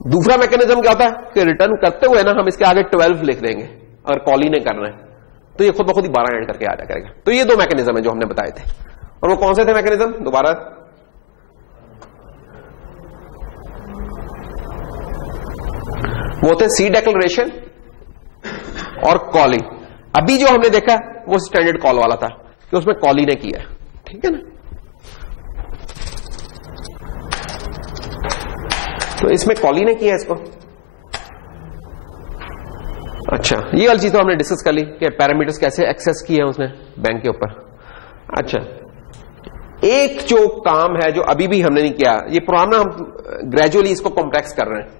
दूसरा मैकेनिज्म क्या होता है कि रिटर्न करते हुए ना हम इसके आगे 12 लिख देंगे, अगर कॉली ने करना है तो ये खुद ब खुद ही 12 ऐड करके आ जाया करेगा। तो ये 2 मैकेनिज्म है जो हमने बताए थे, और वो कौन से थे मैकेनिज्म, दोबारा वो थे सी डिक्लेरेशन और कॉलिंग। अभी जो हमने देखा वो स्टैंडर्ड कॉल वाला था कि उसमें कॉली ने किया, ठीक है ना। तो इसमें कॉली ने किया इसको। अच्छा, ये वाली चीज तो हमने डिस्कस कर ली कि पैरामीटर्स कैसे एक्सेस किए हैं उसने बैंक के ऊपर। अच्छा, एक जो काम है जो अभी भी हमने नहीं किया, ये प्रोग्राम ना हम ग्रेजुअली इसको कॉम्प्लेक्स कर रहे हैं।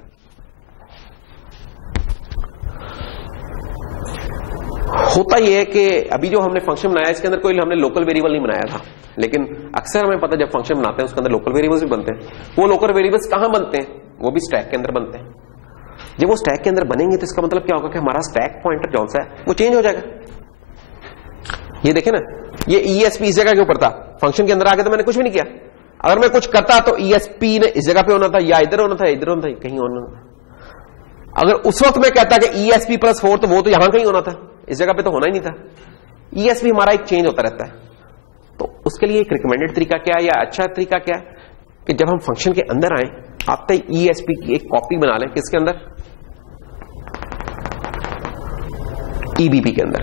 होता यह है कि अभी जो हमने फंक्शन बनाया इसके अंदर कोई हमने लोकल वेरिएबल नहीं बनाया था, लेकिन अक्सर हमें पता है जब फंक्शन बनाते हैं उसके अंदर लोकल वेरिएबल्स भी बनते हैं। वो लोकल वेरिएबल्स कहां बनते हैं, वो भी स्टैक के अंदर बनते हैं। जब वो स्टैक के अंदर बनेंगे तो इसका मतलब क्या होगा कि हमारा स्टैक पॉइंटर जौन सा है वो चेंज हो जाएगा। ये देखे ना, ये ESP इस जगह के ऊपर था, फंक्शन के अंदर आके तो मैंने कुछ भी नहीं किया। अगर मैं कुछ करता तो ESP ने इस जगह पे होना था, या इधर होना था, इधर होना था, कहीं होना था। अगर उस वक्त मैं कहता कि ESP +4 तो वो तो यहां कहीं होना था, इस जगह पे तो होना ही नहीं था। ESP हमारा एक चेंज होता रहता है। तो उसके लिए एक रिकमेंडेड तरीका क्या है या अच्छा तरीका क्या है कि जब हम फंक्शन के अंदर आए आते ही ESP की एक कॉपी बना लें, किसके अंदर, EBP के अंदर,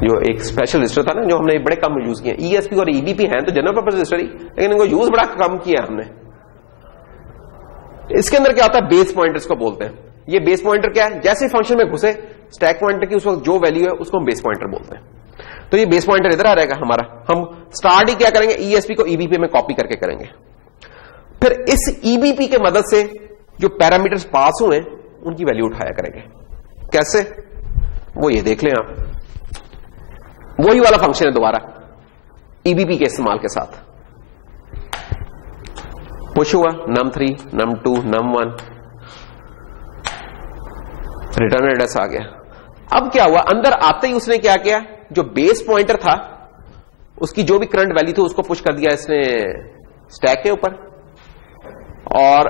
जो एक स्पेशल रजिस्टर था ना जो हमने बड़े कम यूज किए। ESP और EBP हैं तो जनरल पर्पस रजिस्टर ही, लेकिन इनको यूज बड़ा कम किया हमने। इसके अंदर क्या होता है, बेस पॉइंटर्स को बोलते हैं। ये बेस पॉइंटर क्या है, जैसे फंक्शन में घुसे स्टैक पॉइंटर की उस वक्त जो वैल्यू है उसको हम बेस पॉइंटर बोलते हैं। तो ये बेस पॉइंटर इधर आ रहेगा हमारा, हम स्टार्ट ही क्या करेंगे, ESP को EBP में कॉपी करके करेंगे। फिर इस EBP के मदद से जो पैरामीटर्स पास हुए उनकी वैल्यू उठाया करेंगे। कैसे, वो ये देख लें आप, वही वाला फंक्शन है दोबारा EBP के इस्तेमाल के साथ। पुश हुआ num3, num2, num1, return address आ गया। अब क्या हुआ, अंदर आते ही उसने क्या किया, जो बेस पॉइंटर था उसकी जो भी करंट वैल्यू थी उसको पुश कर दिया इसने स्टैक के ऊपर, और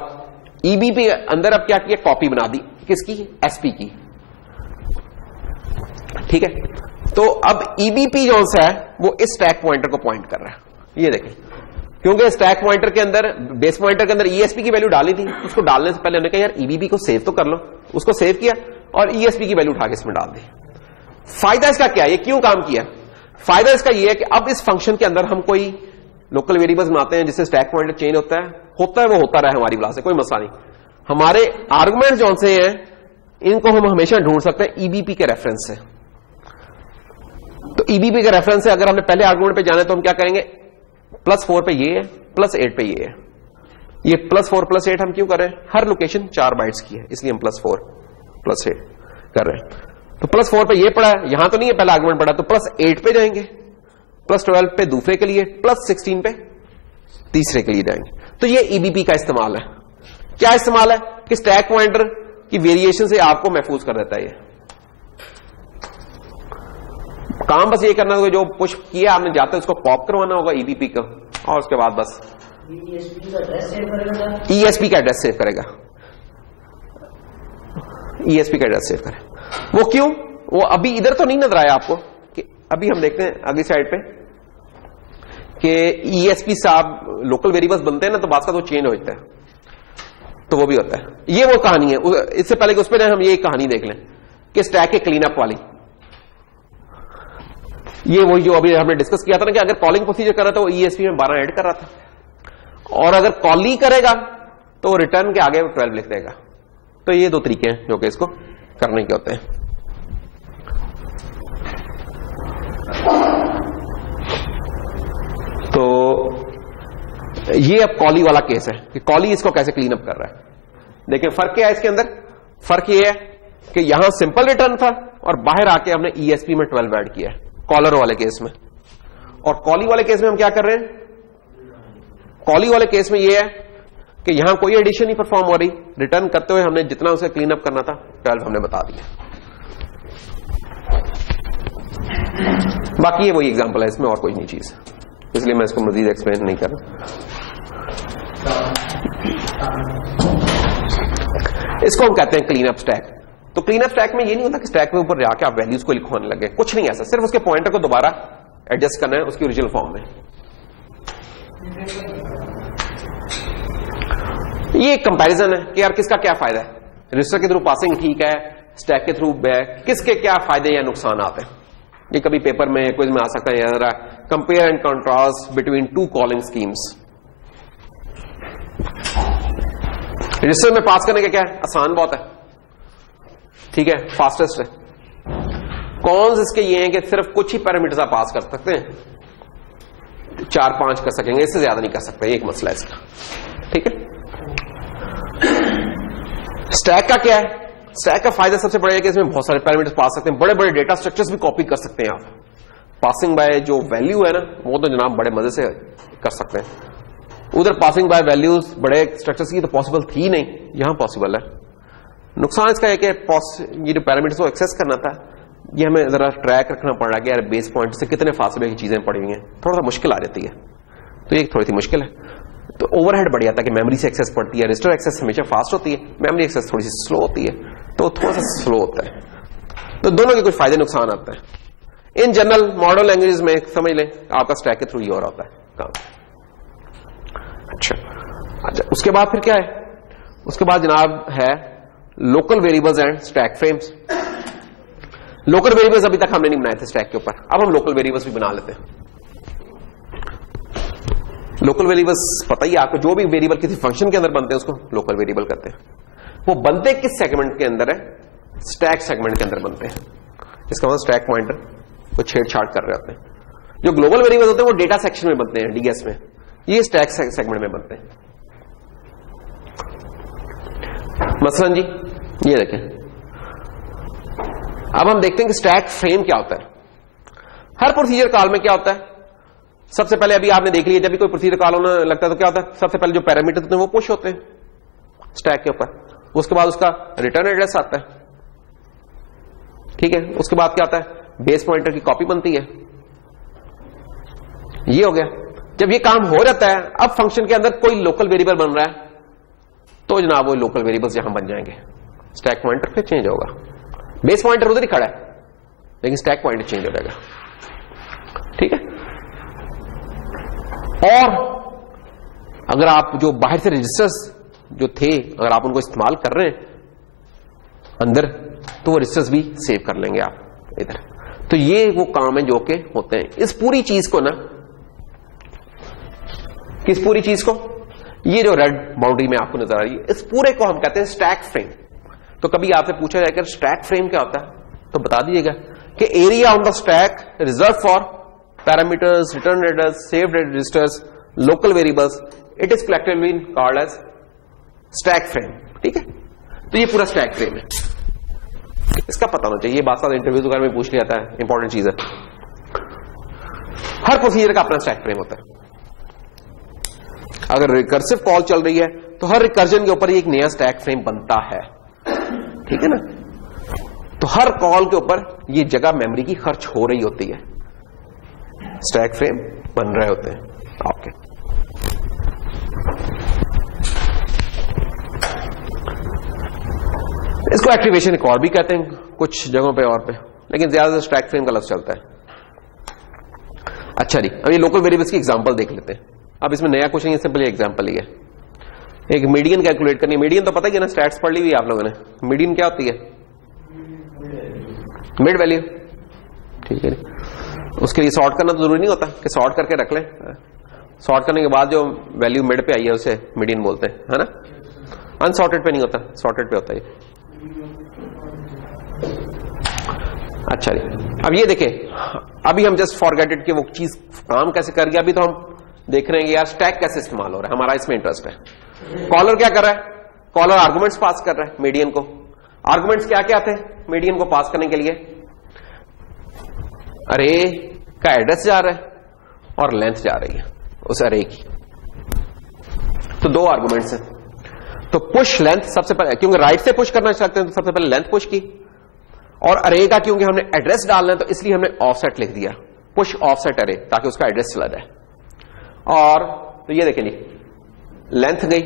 ईबीपी के अंदर अब क्या किया, कॉपी बना दी किसकी, एसपी की, ठीक है। तो अब ईबीपी जो सा है वो इस स्टैक पॉइंटर को पॉइंट कर रहा है, ये देखें, क्योंकि स्टैक पॉइंटर के अंदर, बेस पॉइंटर के अंदर ईएसपी की वैल्यू डाली थी, उसको डालने से पहले हमने कहा यार ईबीपी को सेव तो कर लो, उसको सेव किया और ईएसपी की वैल्यू उठा के इसमें डाल दी। फायदा इसका क्या है, ये क्यों काम किया, फायदा इसका ये है कि अब इस फंक्शन के अंदर हम कोई लोकल वेरिएबल्स बनाते हैं जिससे स्टैक पॉइंटर चेंज होता है वो होता रहे हमारी वजह से, कोई मसला नहीं। हमारे आर्गुमेंट जो से हैं इनको हम हमेशा ढूंढ सकते हैं ईबीपी के रेफरेंस से। तो ईबीपी के रेफरेंस से अगर हमने पहले आर्गुमेंट पे जाना है तो हम क्या करेंगे, +4 पे ये है, +8 पे ये है। ये +4 +8 हम क्यों कर रहे हैं, हर लोकेशन 4 बाइट्स की है, इसलिए हम +4 +8 कर रहे हैं। तो +4 पे ये पड़ा है, यहां तो नहीं है पहला आर्गुमेंट पड़ा, तो +8 पे जाएंगे, +12 पे दूसरे के लिए, +16 पे तीसरे के लिए जाएंगे। तो ये ईबीपी का इस्तेमाल है। क्या इस्तेमाल है कि स्टैक पॉइंटर की वेरिएशन से आपको महफूज कर देता है। ये काम बस ये करना होगा, जो पुश किया आपने जाते उसको पॉप करवाना होगा ईबीपी को, और उसके बाद बस ईएसपी का एड्रेस सेव करेगा, ईएसपी का एड्रेस सेव करे। वो क्यों, वो अभी इधर तो नहीं नजर आया आपको, कि अभी हम देखते हैं अगली साइड पे कि ईएसपी साहब लोकल वेरिएबल्स बनते हैं ना, तो बात का तो चेंज हो जाता है, तो वो भी होता है। ये वो कहानी है। इससे पहले कि उस पर हम ये कहानी देख लें कि स्टैक के क्लीन अप वाली, ये वही जो अभी हमने डिस्कस किया था ना कि अगर कॉलिंग प्रोसीजर कर रहा था वो ईएसपी में 12 ऐड कर रहा था, और अगर कॉल ही करेगा तो रिटर्न के आगे 12 लिख देगा। तो ये 2 तरीके हैं जो कि इसको करने के होते हैं। तो ये अब कॉली वाला केस है कि कॉली इसको कैसे क्लीन अप कर रहा है। देखिए फर्क क्या है इसके अंदर, फर्क ये है कि यहां सिंपल रिटर्न था और बाहर आके हमने ईएसपी में 12 ऐड किया है कॉलर वाले केस में। और कॉली वाले केस में हम क्या कर रहे हैं, कॉली वाले केस में ये है कि यहां कोई एडिशन नहीं परफॉर्म हो रही, रिटर्न करते हुए हमने जितना उसे क्लीन अप करना था 12 हमने बता दिया। बाकी ये वही एग्जांपल है, इसमें और कोई नहीं चीज, इसलिए मैं इसको मजीद एक्सप्लेन नहीं कर रहा। इसको हम कहते हैं क्लीन अप स्टैक। तो क्लीन अप स्टैक में ये नहीं होता कि स्टैक के ऊपर जाके आप वैल्यूज को लिखवाने लगे, कुछ नहीं ऐसा, सिर्फ उसके पॉइंटर को दोबारा एडजस्ट करना है उसकी ओरिजिनल फॉर्म में। ये एक कंपैरिजन है कि यार किसका क्या फायदा है, रजिस्टर के थ्रू पासिंग ठीक है, स्टैक के थ्रू बैक, किसके क्या फायदे या नुकसान आते हैं। ये कभी पेपर में क्विज में आ सकता है, compare and contrast between 2 calling schemes. Register में पास करने का क्या है, आसान बहुत है, ठीक है, फास्टेस्ट है। कॉन्स इसके ये हैं कि सिर्फ कुछ ही पैरामीटर्स आप पास कर सकते हैं, 4-5 कर सकेंगे, इससे ज्यादा नहीं कर सकते, एक मसला है इसका, ठीक है। स्टैक का क्या है, स्टैक का फायदा सबसे बड़ा है कि इसमें बहुत सारे पैरामीटर्स पास सकते हैं, बड़े बड़े डेटा स्ट्रक्चर्स भी कॉपी कर सकते हैं आप। पासिंग बाय जो वैल्यू है ना, वो तो जनाब बड़े मजे से कर सकते हैं। उधर पासिंग बाय वैल्यूज बड़े स्ट्रक्चर्स की तो पॉसिबल थी नहीं, यहां पॉसिबल है। नुकसान इसका है कि ये जो पैरामीटर्स को एक्सेस करना था, ये हमें जरा ट्रैक रखना पड़ रहा है कि यार बेस पॉइंट से कितने फासले की चीजें पड़ी हुई हैं, थोड़ा सा मुश्किल आ जाती है, तो ये थोड़ी सी मुश्किल है। तो ओवरहेड बढ़ जाता है कि मेमोरी से एक्सेस पड़ती है, रजिस्टर एक्सेस हमेशा फास्ट होती है, मेमोरी एक्सेस थोड़ी सी स्लो होती है, तो थोड़ा सा स्लो होता है। तो दोनों के कुछ फायदे नुकसान आते हैं। इन जनरल मॉडर्न लैंग्वेजेस में समझ लें आपका स्टैक के थ्रू ये हो रहा होता है काम। अच्छा, उसके बाद फिर क्या है, उसके बाद जनाब है local variables and stack frames. Local variables अभी तक हमने नहीं बनाए थे स्टैक के ऊपर, अब हम लोकल वेरिएबल्स भी बना लेते हैं। लोकल वेरिएबल्स पता ही आपको, जो भी वेरिएबल किसी फंक्शन के अंदर बनते हैं उसको लोकल वेरिएबल कहते हैं। वो बनते किस सेगमेंट के अंदर है, स्टैक सेगमेंट के अंदर बनते हैं। इसका मतलब स्टैक पॉइंटर को छेड़छाड़ कर रहे होते हैं। जो ग्लोबल वेरिएबल्स होते हैं वो डेटा सेक्शन में बनते हैं, डीएस में, ये स्टैक सेगमेंट में बनते हैं। मसलन जी ये देखें, अब हम देखते हैं कि स्टैक फ्रेम क्या होता है। हर प्रोसीजर कॉल में क्या होता है, सबसे पहले अभी आपने देख लिया, जब भी कोई प्रोसीजर कॉल होने लगता है तो क्या होता है, सबसे पहले जो पैरामीटर होते हैं वो पुश होते हैं स्टैक के ऊपर, उसके बाद उसका रिटर्न एड्रेस आता है, ठीक है। उसके बाद क्या होता है, बेस पॉइंटर की कॉपी बनती है, ये हो गया। जब ये काम हो जाता है, अब फंक्शन के अंदर कोई लोकल वेरिएबल बन रहा है तो जनाब वो लोकल वेरिएबल्स यहां बन जाएंगे। स्टैक पॉइंटर फिर चेंज होगा, बेस पॉइंटर उधर ही खड़ा है लेकिन स्टैक पॉइंटर चेंज हो जाएगा। ठीक है। और अगर आप जो बाहर से रजिस्टर्स जो थे अगर आप उनको इस्तेमाल कर रहे हैं अंदर, तो वो रजिस्टर्स भी सेव कर लेंगे आप इधर। तो ये वो काम है जो के होते हैं। इस पूरी चीज को ना, किस पूरी चीज को, ये जो रेड बाउंड्री में आपको नजर आ रही है, इस पूरे को हम कहते हैं स्टैक फ्रेम। तो कभी आपसे पूछा जाएगा स्टैक फ्रेम क्या होता है, तो बता दीजिएगा कि area on the stack reserve for parameters, return address, saved registers, local variables, it is collectively called as stack frame. ठीक है। तो ये पूरा स्टैक फ्रेम है, इसका पता होना चाहिए। ये बात साथ इंटरव्यूज वगैरह में पूछ लिया था, इंपॉर्टेंट चीज है। हर प्रोसीजर का अपना स्टैक फ्रेम होता है। अगर रिकर्सिव कॉल चल रही है तो हर रिकर्जन के ऊपर एक नया स्टैक फ्रेम बनता है। ठीक है ना। तो हर कॉल के ऊपर ये जगह मेमोरी की खर्च हो रही होती है, स्टैक फ्रेम बन रहे होते हैं आपके। इसको एक्टिवेशन एक और भी कहते हैं कुछ जगहों पे और पे, लेकिन ज्यादातर स्टैक फ्रेम का लफ्ज चलता है। अच्छा जी, अब ये लोकल वेरिएबल्स की एग्जांपल देख लेते हैं। अब इसमें नया क्वेश्चन, ये सिंपल एग्जांपल ही है। एक मीडियन कैलकुलेट करनी है। मीडियन तो पता ही है ना, स्टैट्स पढ़ ली हुई आप लोगों ने। मीडियन क्या होती है? Mid value. ठीक है। उसके लिए सॉर्ट करना तो जरूरी नहीं होता कि सॉर्ट करके रख लें। सॉर्ट करने के बाद जो वैल्यू मिड पे आई है उसे मीडियन बोलते हैं, है ना। अनसॉर्टेड पे नहीं होता, सॉर्टेड पे होता है। अच्छा जी, अब ये देखें, अभी हम जस्ट फॉरगेटेड कि वो चीज काम कैसे कर गया। अभी तो हम देख रहे हैं कि यार स्टैक कैसे इस्तेमाल हो रहा है, हमारा इसमें इंटरेस्ट है। कॉलर क्या कर रहा है? कॉलर आर्गुमेंट्स पास कर रहा है मीडियन को। आर्गुमेंट्स क्या क्या थे मीडियन को पास करने के लिए? अरे का एड्रेस जा रहा है और लेंथ जा रही है उस अरे की। तो दो आर्गुमेंट्स हैं। तो पुश लेंथ सबसे पहले, क्योंकि राइट से पुश करना चाहते हैं तो सबसे पहले लेंथ पुश की, और अरे का क्योंकि हमने एड्रेस डालना है तो इसलिए हमने ऑफसेट लिख दिया, पुश ऑफसेट अरे, ताकि उसका एड्रेस चला जाए। और तो ये देखें जी, लेंथ गई,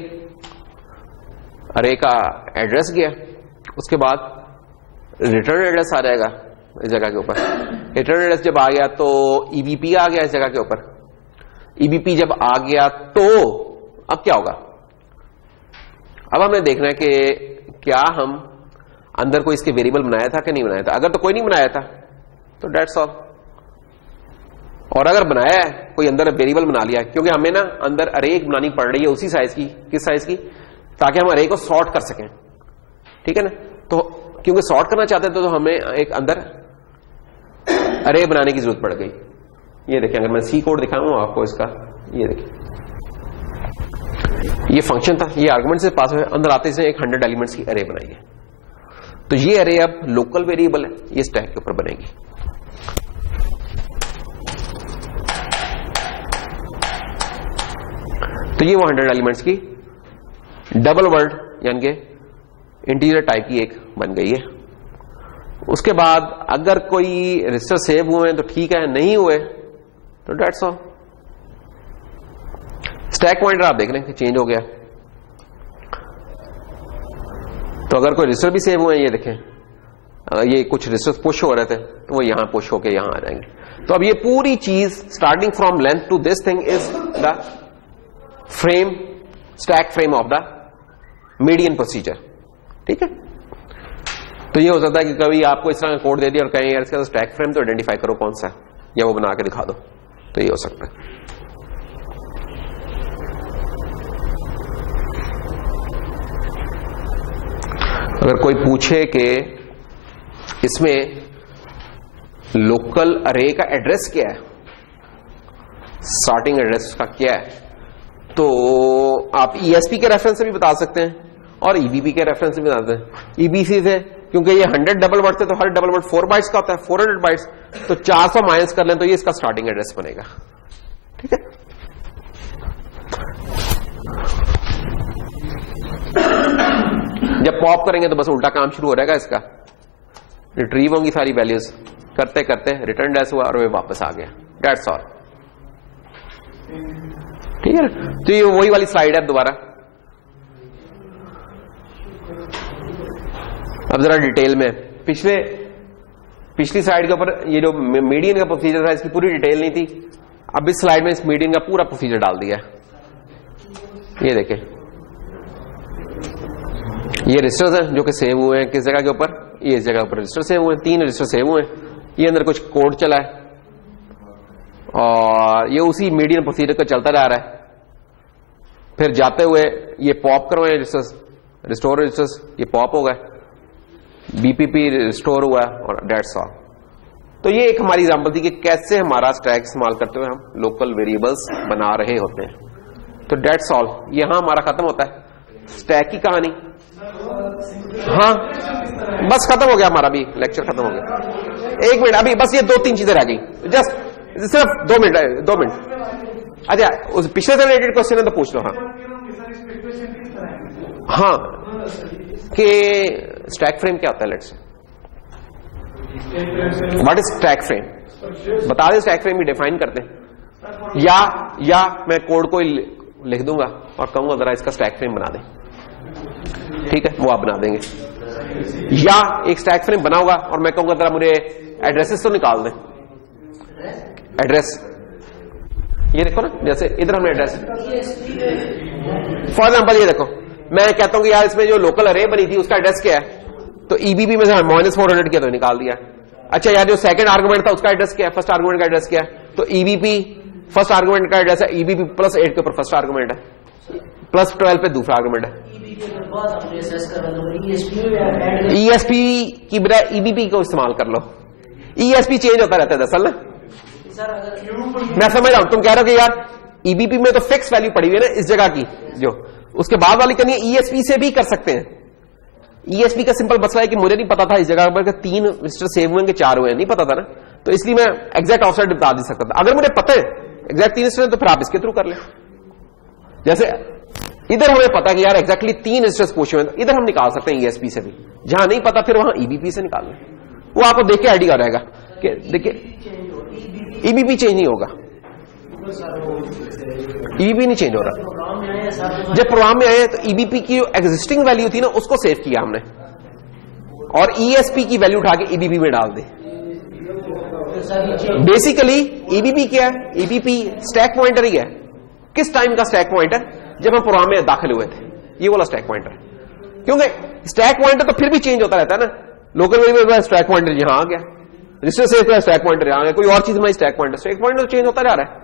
अरे का एड्रेस गया, उसके बाद रिटर्न एड्रेस आ जाएगा इस जगह के ऊपर। रिटर्न एड्रेस जब आ गया तो ईबीपी आ गया इस जगह के ऊपर। ईबीपी जब आ गया तो अब क्या होगा? अब हमने देखना है कि क्या हम अंदर कोई इसके वेरिएबल बनाया था कि नहीं बनाया था। अगर तो कोई नहीं बनाया था तो डेट्स ऑल। और अगर बनाया है, कोई अंदर वेरिएबल बना लिया, क्योंकि हमें ना अंदर अरे बनानी पड़ रही है उसी साइज की, किस साइज की, ताकि हम अरे को सॉर्ट कर सकें। ठीक है ना। तो क्योंकि सॉर्ट करना चाहते थे तो हमें एक अंदर अरे बनाने की जरूरत पड़ गई। ये देखें, अगर मैं सी कोड दिखाऊं आपको इसका, ये देखें, ये फंक्शन था, ये आर्गुमेंट से पास हुए, अंदर आते से एक 100 एलिमेंट्स की अरे बनाई है। तो ये अरे अब लोकल वेरिएबल है, ये स्टैक के ऊपर बनेगी। तो ये वो 100 एलिमेंट्स की डबल वर्ड यानी कि इंटीजर टाइप की एक बन गई है। उसके बाद अगर कोई रजिस्टर सेव हुए हैं तो ठीक है, नहीं हुए तो डेट्स ऑल। स्टैक पॉइंटर आप देख लें कि चेंज हो गया। तो अगर कोई रजिस्टर भी सेव हुए हैं, ये देखें, ये कुछ रजिस्टर पुश हो रहे थे तो वो यहां पुश होके यहां आ जाएंगे। तो अब ये पूरी चीज starting from length to this thing is the frame, stack frame of the median procedure. ठीक है। तो ये हो सकता है कि कभी आपको इस तरह का कोड दे दिया और कहें यार इसका स्टैक फ्रेम तो आइडेंटिफाई करो कौन सा है, या वो बना के दिखा दो, तो ये हो सकता है। अगर कोई पूछे कि इसमें लोकल अरे का एड्रेस क्या है, स्टार्टिंग एड्रेस का क्या है, तो आप ईएसपी के रेफरेंस से भी बता सकते हैं और ईबीपी के रेफरेंस से भी बताते हैं। ईबीसी से, क्योंकि ये 100 डबल वर्ड थे तो हर डबल वर्ड 4 बाइट्स का होता है, 400 बाइट्स, तो 400 माइनस कर लें तो ये इसका स्टार्टिंग एड्रेस बनेगा। ठीक है। जब पॉप करेंगे तो बस उल्टा काम शुरू हो जाएगा इसका, रिट्रीव होंगी सारी वैल्यूज, करते करते रिटर्न एड्रेस हुआ और वे वापस आ गया, डेट्स ऑल। ठीक है। तो ये वही वाली स्लाइड है दोबारा। अब जरा डिटेल में, पिछली स्लाइड के ऊपर ये जो मीडियन का प्रोसीजर था इसकी पूरी डिटेल नहीं थी, अब इस स्लाइड में इस मीडियन का पूरा प्रोसीजर डाल दिया है। ये देखें, ये रजिस्टर्स हैं जो कि सेव हुए हैं किस जगह के ऊपर, ये इस जगह पर रजिस्टर सेव हुए हैं, 3 रजिस्टर सेव हुए हैं, ये अंदर कुछ कोड चला है और ये उसी मीडियन प्रोसीजर का चलता जा रहा है। फिर जाते हुए ये पॉप करवाए रजिस्टर्स, रिस्टोर रजिस्टर्स, ये पॉप हो गए, बीपीपी रिस्टोर हुआ और डेट्स ऑल। तो ये एक हमारी एग्जांपल थी कि कैसे हमारा स्टैक इस्तेमाल करते हुए हम लोकल वेरिएबल्स बना रहे होते हैं। तो डेट्स ऑल, यहां हमारा खत्म होता है स्टैक की कहानी। हाँ बस खत्म हो गया हमारा भी लेक्चर, खत्म हो गया। 1 मिनट, अभी बस ये 2-3 चीजें रह गई, जस्ट सिर्फ 2 मिनट। अच्छा, उस पिछले से रिलेटेड क्वेश्चन है तो पूछ लो। हाँ कि स्टैक फ्रेम क्या होता है, let's what is stack frame, बता दे। स्टैक फ्रेम भी डिफाइन करते हैं, या मैं कोड को लिख दूंगा और कहूंगा जरा इसका स्टैक फ्रेम बना दे, ठीक है, वो आप बना देंगे। या एक स्टैक फ्रेम बना होगा और मैं कहूंगा जरा मुझे एड्रेसेस तो निकाल दें। एड्रेस ये देखो ना, जैसे इधर हमने एड्रेस, फॉर एग्जाम्पल ये देखो, मैं कहता हूं कि यार इसमें जो लोकल अरे बनी थी उसका एड्रेस क्या है, तो ईबीपी में से -400 किया तो निकाल दिया। अच्छा यार जो सेकंड आर्गुमेंट था उसका एड्रेस क्या है, फर्स्ट आर्गुमेंट का एड्रेस क्या है, तो ईबीपी फर्स्ट आर्गुमेंट का एड्रेस है, ईबीपी +8 के ऊपर फर्स्ट आर्गुमेंट है, +12 पे दूसरा आर्गुमेंट है। ईएसपी की बजाय ईबीपी को इस्तेमाल कर लो, ईएसपी चेंज होता रहता है दरअसल ना। मैं समझ रहा हूं, तुम कह रहे हो कि यार ईबीपी में तो फिक्स वैल्यू पड़ी हुई है ना इस जगह की, जो उसके बाद वाली करनी है ईएसपी से भी कर सकते हैं। ईएसपी का सिंपल मसला है कि मुझे नहीं पता था इस जगह पर 3 रजिस्टर सेव हुए 4 हुए, नहीं पता था ना, तो इसलिए मैं एग्जैक्ट ऑफसेट बता नहीं सकता था। अगर मुझे पता है एग्जैक्ट 3 रजिस्टर तो फिर आप इसके थ्रू कर ले। जैसे इधर हमें पता है कि यार एग्जैक्टली 3 रजिस्टर्स पूछे हुए, इधर हम निकाल सकते हैं ईएसपी से भी, जहां नहीं पता फिर वहां ईबीपी से निकाल लें, वो आपको देख के आइडिया रहेगा कि देखिए ईबीपी चेंज नहीं होगा, ईबीपी नहीं चेंज हो रहा। जब प्रोग्राम में आए तो ईबीपी की जो एग्जिस्टिंग वैल्यू थी ना उसको सेव किया हमने और ईएसपी की वैल्यू उठा के ईबीपी में डाल दी। बेसिकली ईबीपी क्या है, ईबीपी स्टैक पॉइंटर ही है। किस टाइम का स्टैक पॉइंटर, जब हम प्रोग्राम में दाखिल हुए थे, ये वाला स्टैक पॉइंटर, क्योंकि स्टैक पॉइंटर तो फिर भी चेंज होता रहता है ना। लोकल वेरिएबल स्टैक पॉइंटर यहां आ गया, रजिस्टर सेव किया स्टैक पॉइंटर यहां आ गया, कोई और चीज में स्टैक पॉइंटर तो चेंज होता जा रहा है।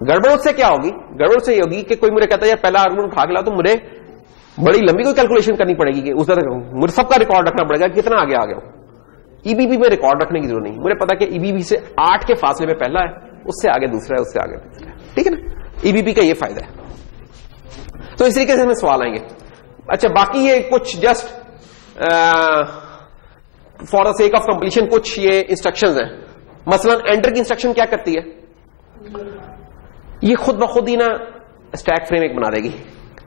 गड़बड़ से क्या होगी, गड़बड़ से ये होगी कि कोई मुझे कहता है यार पहला आर्गुमेंट उठा के लाओ, तो मुझे बड़ी लंबी कोई कैलकुलेशन करनी पड़ेगी कि उस तरह मुझे सबका रिकॉर्ड रखना पड़ेगा कितना आगे आ गया। ईबीपी में रिकॉर्ड रखने की जरूरत नहीं, मुझे पता कि ईबीपी से 8 के फासले में पहला है, उससे आगे दूसरा है, उससे आगे तीसरा है, ठीक है ना। ईबीपी का ये फायदा है। तो इस तरीके से हमें सवाल आएंगे। अच्छा बाकी ये कुछ just for the sake of completion कुछ ये इंस्ट्रक्शंस हैं। मसलन एंटर की इंस्ट्रक्शन क्या करती है, ये खुद ब खुद ही ना स्टैक फ्रेम एक बना देगी,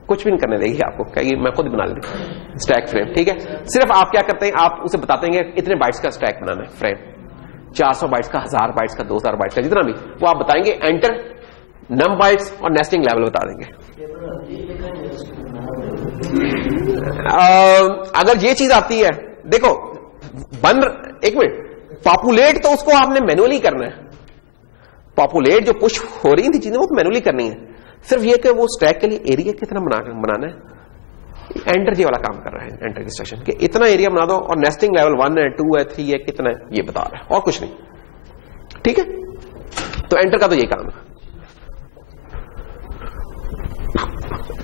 कुछ भी नहीं करने देगी आपको, कहेगी मैं खुद बना लेती स्टैक फ्रेम, ठीक है। सिर्फ आप क्या करते हैं, आप उसे बताते हैं इतने बाइट्स का स्टैक बनाना है फ्रेम, 400 बाइट्स का, 1000 बाइट्स का, 2000 बाइट्स का, जितना भी, वो आप बताएंगे एंटर, नम बाइट्स और नेस्टिंग लेवल बता देंगे। अगर ये चीज आती है, देखो एक मिनट, पॉपुलेट तो उसको आपने मैनुअली करना है, पॉपुलेट जो पुश हो रही थी चीजें वो तो मैनुअली करनी है। सिर्फ ये कि वो स्टैक के लिए एरिया कितना बनाना है, एंटर जी वाला काम कर रहा है, एंटर की इंस्ट्रक्शन कि इतना एरिया बना दो और नेस्टिंग लेवल 1 है, 2 है, 3 है, कितना है ये बता रहा है और कुछ नहीं, ठीक है। तो एंटर का तो ये काम है।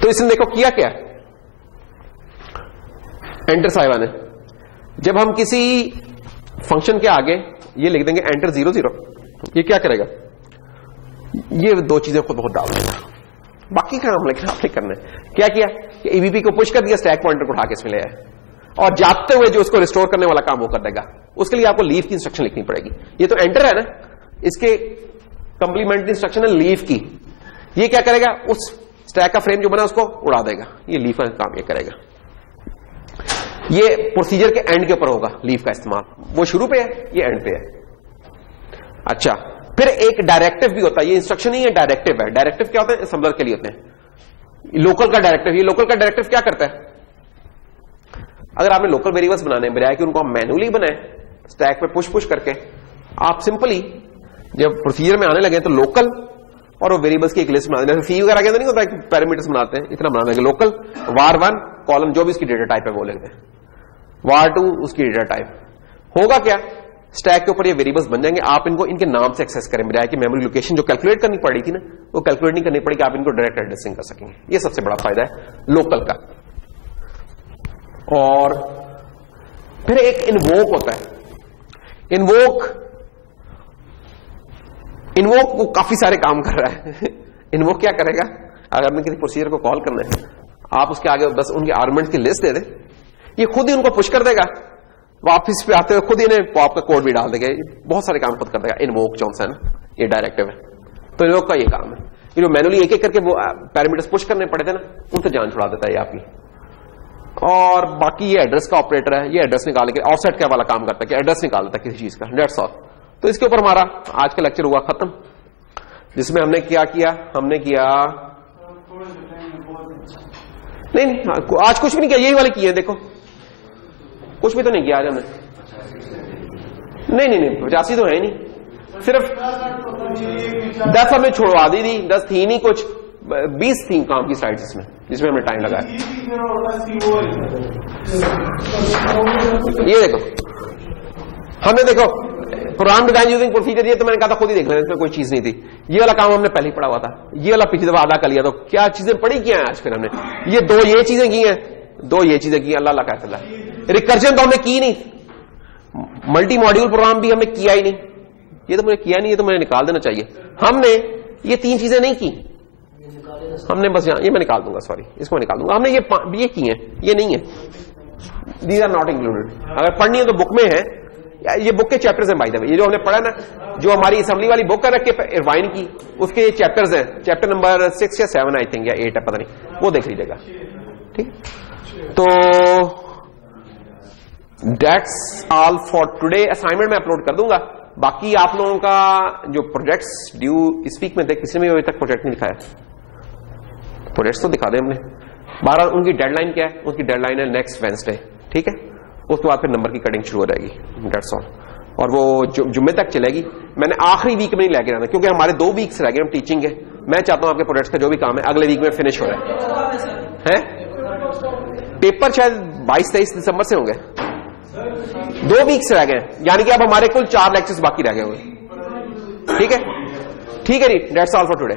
तो इसने देखो किया क्या, एंटर साहिबा ने, जब हम किसी फंक्शन के आगे ये लिख देंगे एंटर 00, ये क्या करेगा, ये 2 चीजें खुद बहुत डाल देगा, बाकी काम लेकिन आपने करना है। क्या किया कि ईबीपी को पुश कर दिया, स्टैक पॉइंटर को उठा के इसमें ले आया और जाते हुए जो उसको रिस्टोर करने वाला काम वो कर देगा। उसके लिए आपको लीव की इंस्ट्रक्शन लिखनी पड़ेगी। ये तो एंटर है ना, इसके कंप्लीमेंट्री इंस्ट्रक्शन है लीव की। ये क्या करेगा, उस स्टैक का फ्रेम जो बना उसको उड़ा देगा, ये लीव का काम ये करेगा। ये प्रोसीजर के एंड के ऊपर होगा लीव का इस्तेमाल, वो शुरू पे है, ये एंड पे है। अच्छा फिर एक डायरेक्टिव भी होता है, ये इंस्ट्रक्शन नहीं है, डायरेक्टिव है। डायरेक्टिव क्या होता है, असम्बलर के लिए होते हैं। लोकल का डायरेक्टिव, ये लोकल का डायरेक्टिव क्या करता है, अगर आपने लोकल वेरिएबल्स बनाने हैं बजाय कि उनको हम मैन्युअली बनाए स्टैक पे पुश करके, आप सिंपली जब प्रोसीजर में आने लगे तो लोकल और वो वेरिएबल्स की एक लिस्ट बना देना। फी वगैरह के अंदर नहीं होता है पैरामीटर्स बनाते हैं, इतना बना देंगे। लोकल var1 कॉलम जो भी उसकी डेटा टाइप है वो लिख दें, var2 उसकी डेटा टाइप। होगा क्या, स्टैक के ऊपर ये वेरिएबल्स बन जाएंगे, आप इनको इनके नाम से एक्सेस करें बजाय कि मेमोरी लोकेशन जो कैलकुलेट करनी पड़ी थी ना वो कैलकुलेट नहीं करनी पड़ेगी, आप इनको डायरेक्ट एड्रेसिंग कर सकेंगे। ये सबसे बड़ा फायदा है लोकल का। और फिर एक इन्वोक होता है। इन्वोक वो काफी सारे काम कर रहा है। इन्वोक क्या करेगा, अगर आपने किसी प्रोसीजर को कॉल करना है, आप उसके आगे बस उनके आर्गुमेंट की लिस्ट दे दे, ये खुद ही उनको पुश कर देगा, वापस पे आते हुए खुद ही इन्हें पॉप का कोड भी डाल देगा, बहुत सारे काम खुद कर देगा। इन्वोक जॉनसन ये डायरेक्टिव है, तो इन्वोक का ये काम है। ये जो मैनुअली एक एक करके वो पैरामीटर्स पुश करने पड़े थे ना, उनसे जान छुड़ा देता है आपकी। और बाकी ये एड्रेस का ऑपरेटर है, ये एड्रेस निकाल के ऑफसेट क्या वाला काम करता है कि एड्रेस निकाल देता है किसी चीज का, डेट्स ऑल। तो इसके ऊपर हमारा आज का लेक्चर हुआ खत्म, जिसमें हमने क्या किया, हमने किया नहीं आज कुछ भी नहीं किया, यही वाले किए देखो, कुछ भी तो नहीं किया आज हमने। नहीं 85 तो है नहीं, सिर्फ 10 हमने छोड़वा दी थी, 10 थी नहीं, कुछ 20 थी काम की साइड्स जिसमें हमने टाइम लगाया। ये देखो हमने देखो प्रोग्राम डिजाइन यूजिंग प्रोसीजर, ये तो मैंने कहा था खुद ही देख लेना, इसमें कोई चीज नहीं थी। ये वाला काम हमने पहले ही पढ़ा हुआ था, ये वाला पिछली दफा आधा कर लिया। तो क्या चीजें पढ़ी क्या है आज फिर हमने, ये दो ये चीजें की हैं, दो ये चीजें की, अल्लाह का फैसला। रिकर्जन तो हमने की नहीं, मल्टी मॉड्यूल प्रोग्राम भी हमने किया ही नहीं, ये तो मुझे किया नहीं, ये तो मुझे निकाल देना चाहिए। हमने ये 3 चीजें नहीं की, हमने बस यहां, ये मैं निकाल दूंगा, सॉरी इसको मैं निकाल दूंगा। हमने ये की है, ये नहीं है, दीज आर नॉट इंक्लूडेड। अगर पढ़नी है तो बुक में है, ये बुक के चैप्टर्स हैं बाय द वे, ये जो हमने पढ़ा ना, जो हमारी असेंबली वाली बुक है रख के इरवाइन की, उसके ये चैप्टर्स हैं, चैप्टर नंबर 6 या 7 आई थिंक या 8 है, पता नहीं, वो देख लीजिएगा। ठीक, तो that's all for today. Assignment मैं अपलोड कर दूंगा। बाकी आप लोगों का जो प्रोजेक्ट्स ड्यू इस वीक में थे, किसी ने अभी तक प्रोजेक्ट नहीं दिखाया, प्रोजेक्ट्स तो दिखा दे हमने। 12 उनकी डेडलाइन क्या है, उनकी डेडलाइन है नेक्स्ट वेडनेसडे, ठीक है। उसके बाद फिर नंबर की कटिंग शुरू हो जाएगी, दैट्स ऑल। और वो जुम्मे तक चलेगी। मैंने आखिरी वीक में नहीं लेके जाना, क्योंकि हमारे 2 वीक्स रह गए, हम टीचिंग है। मैं चाहता हूं आपके प्रोजेक्ट्स का जो भी काम है अगले वीक में फिनिश हो रहा है। पेपर शायद 22-23 दिसंबर से होंगे, 2 वीक्स रह गए, यानी कि अब हमारे कुल 4 लेक्चर्स बाकी रह गए होंगे। ठीक है जी, दैट्स ऑल फॉर टुडे।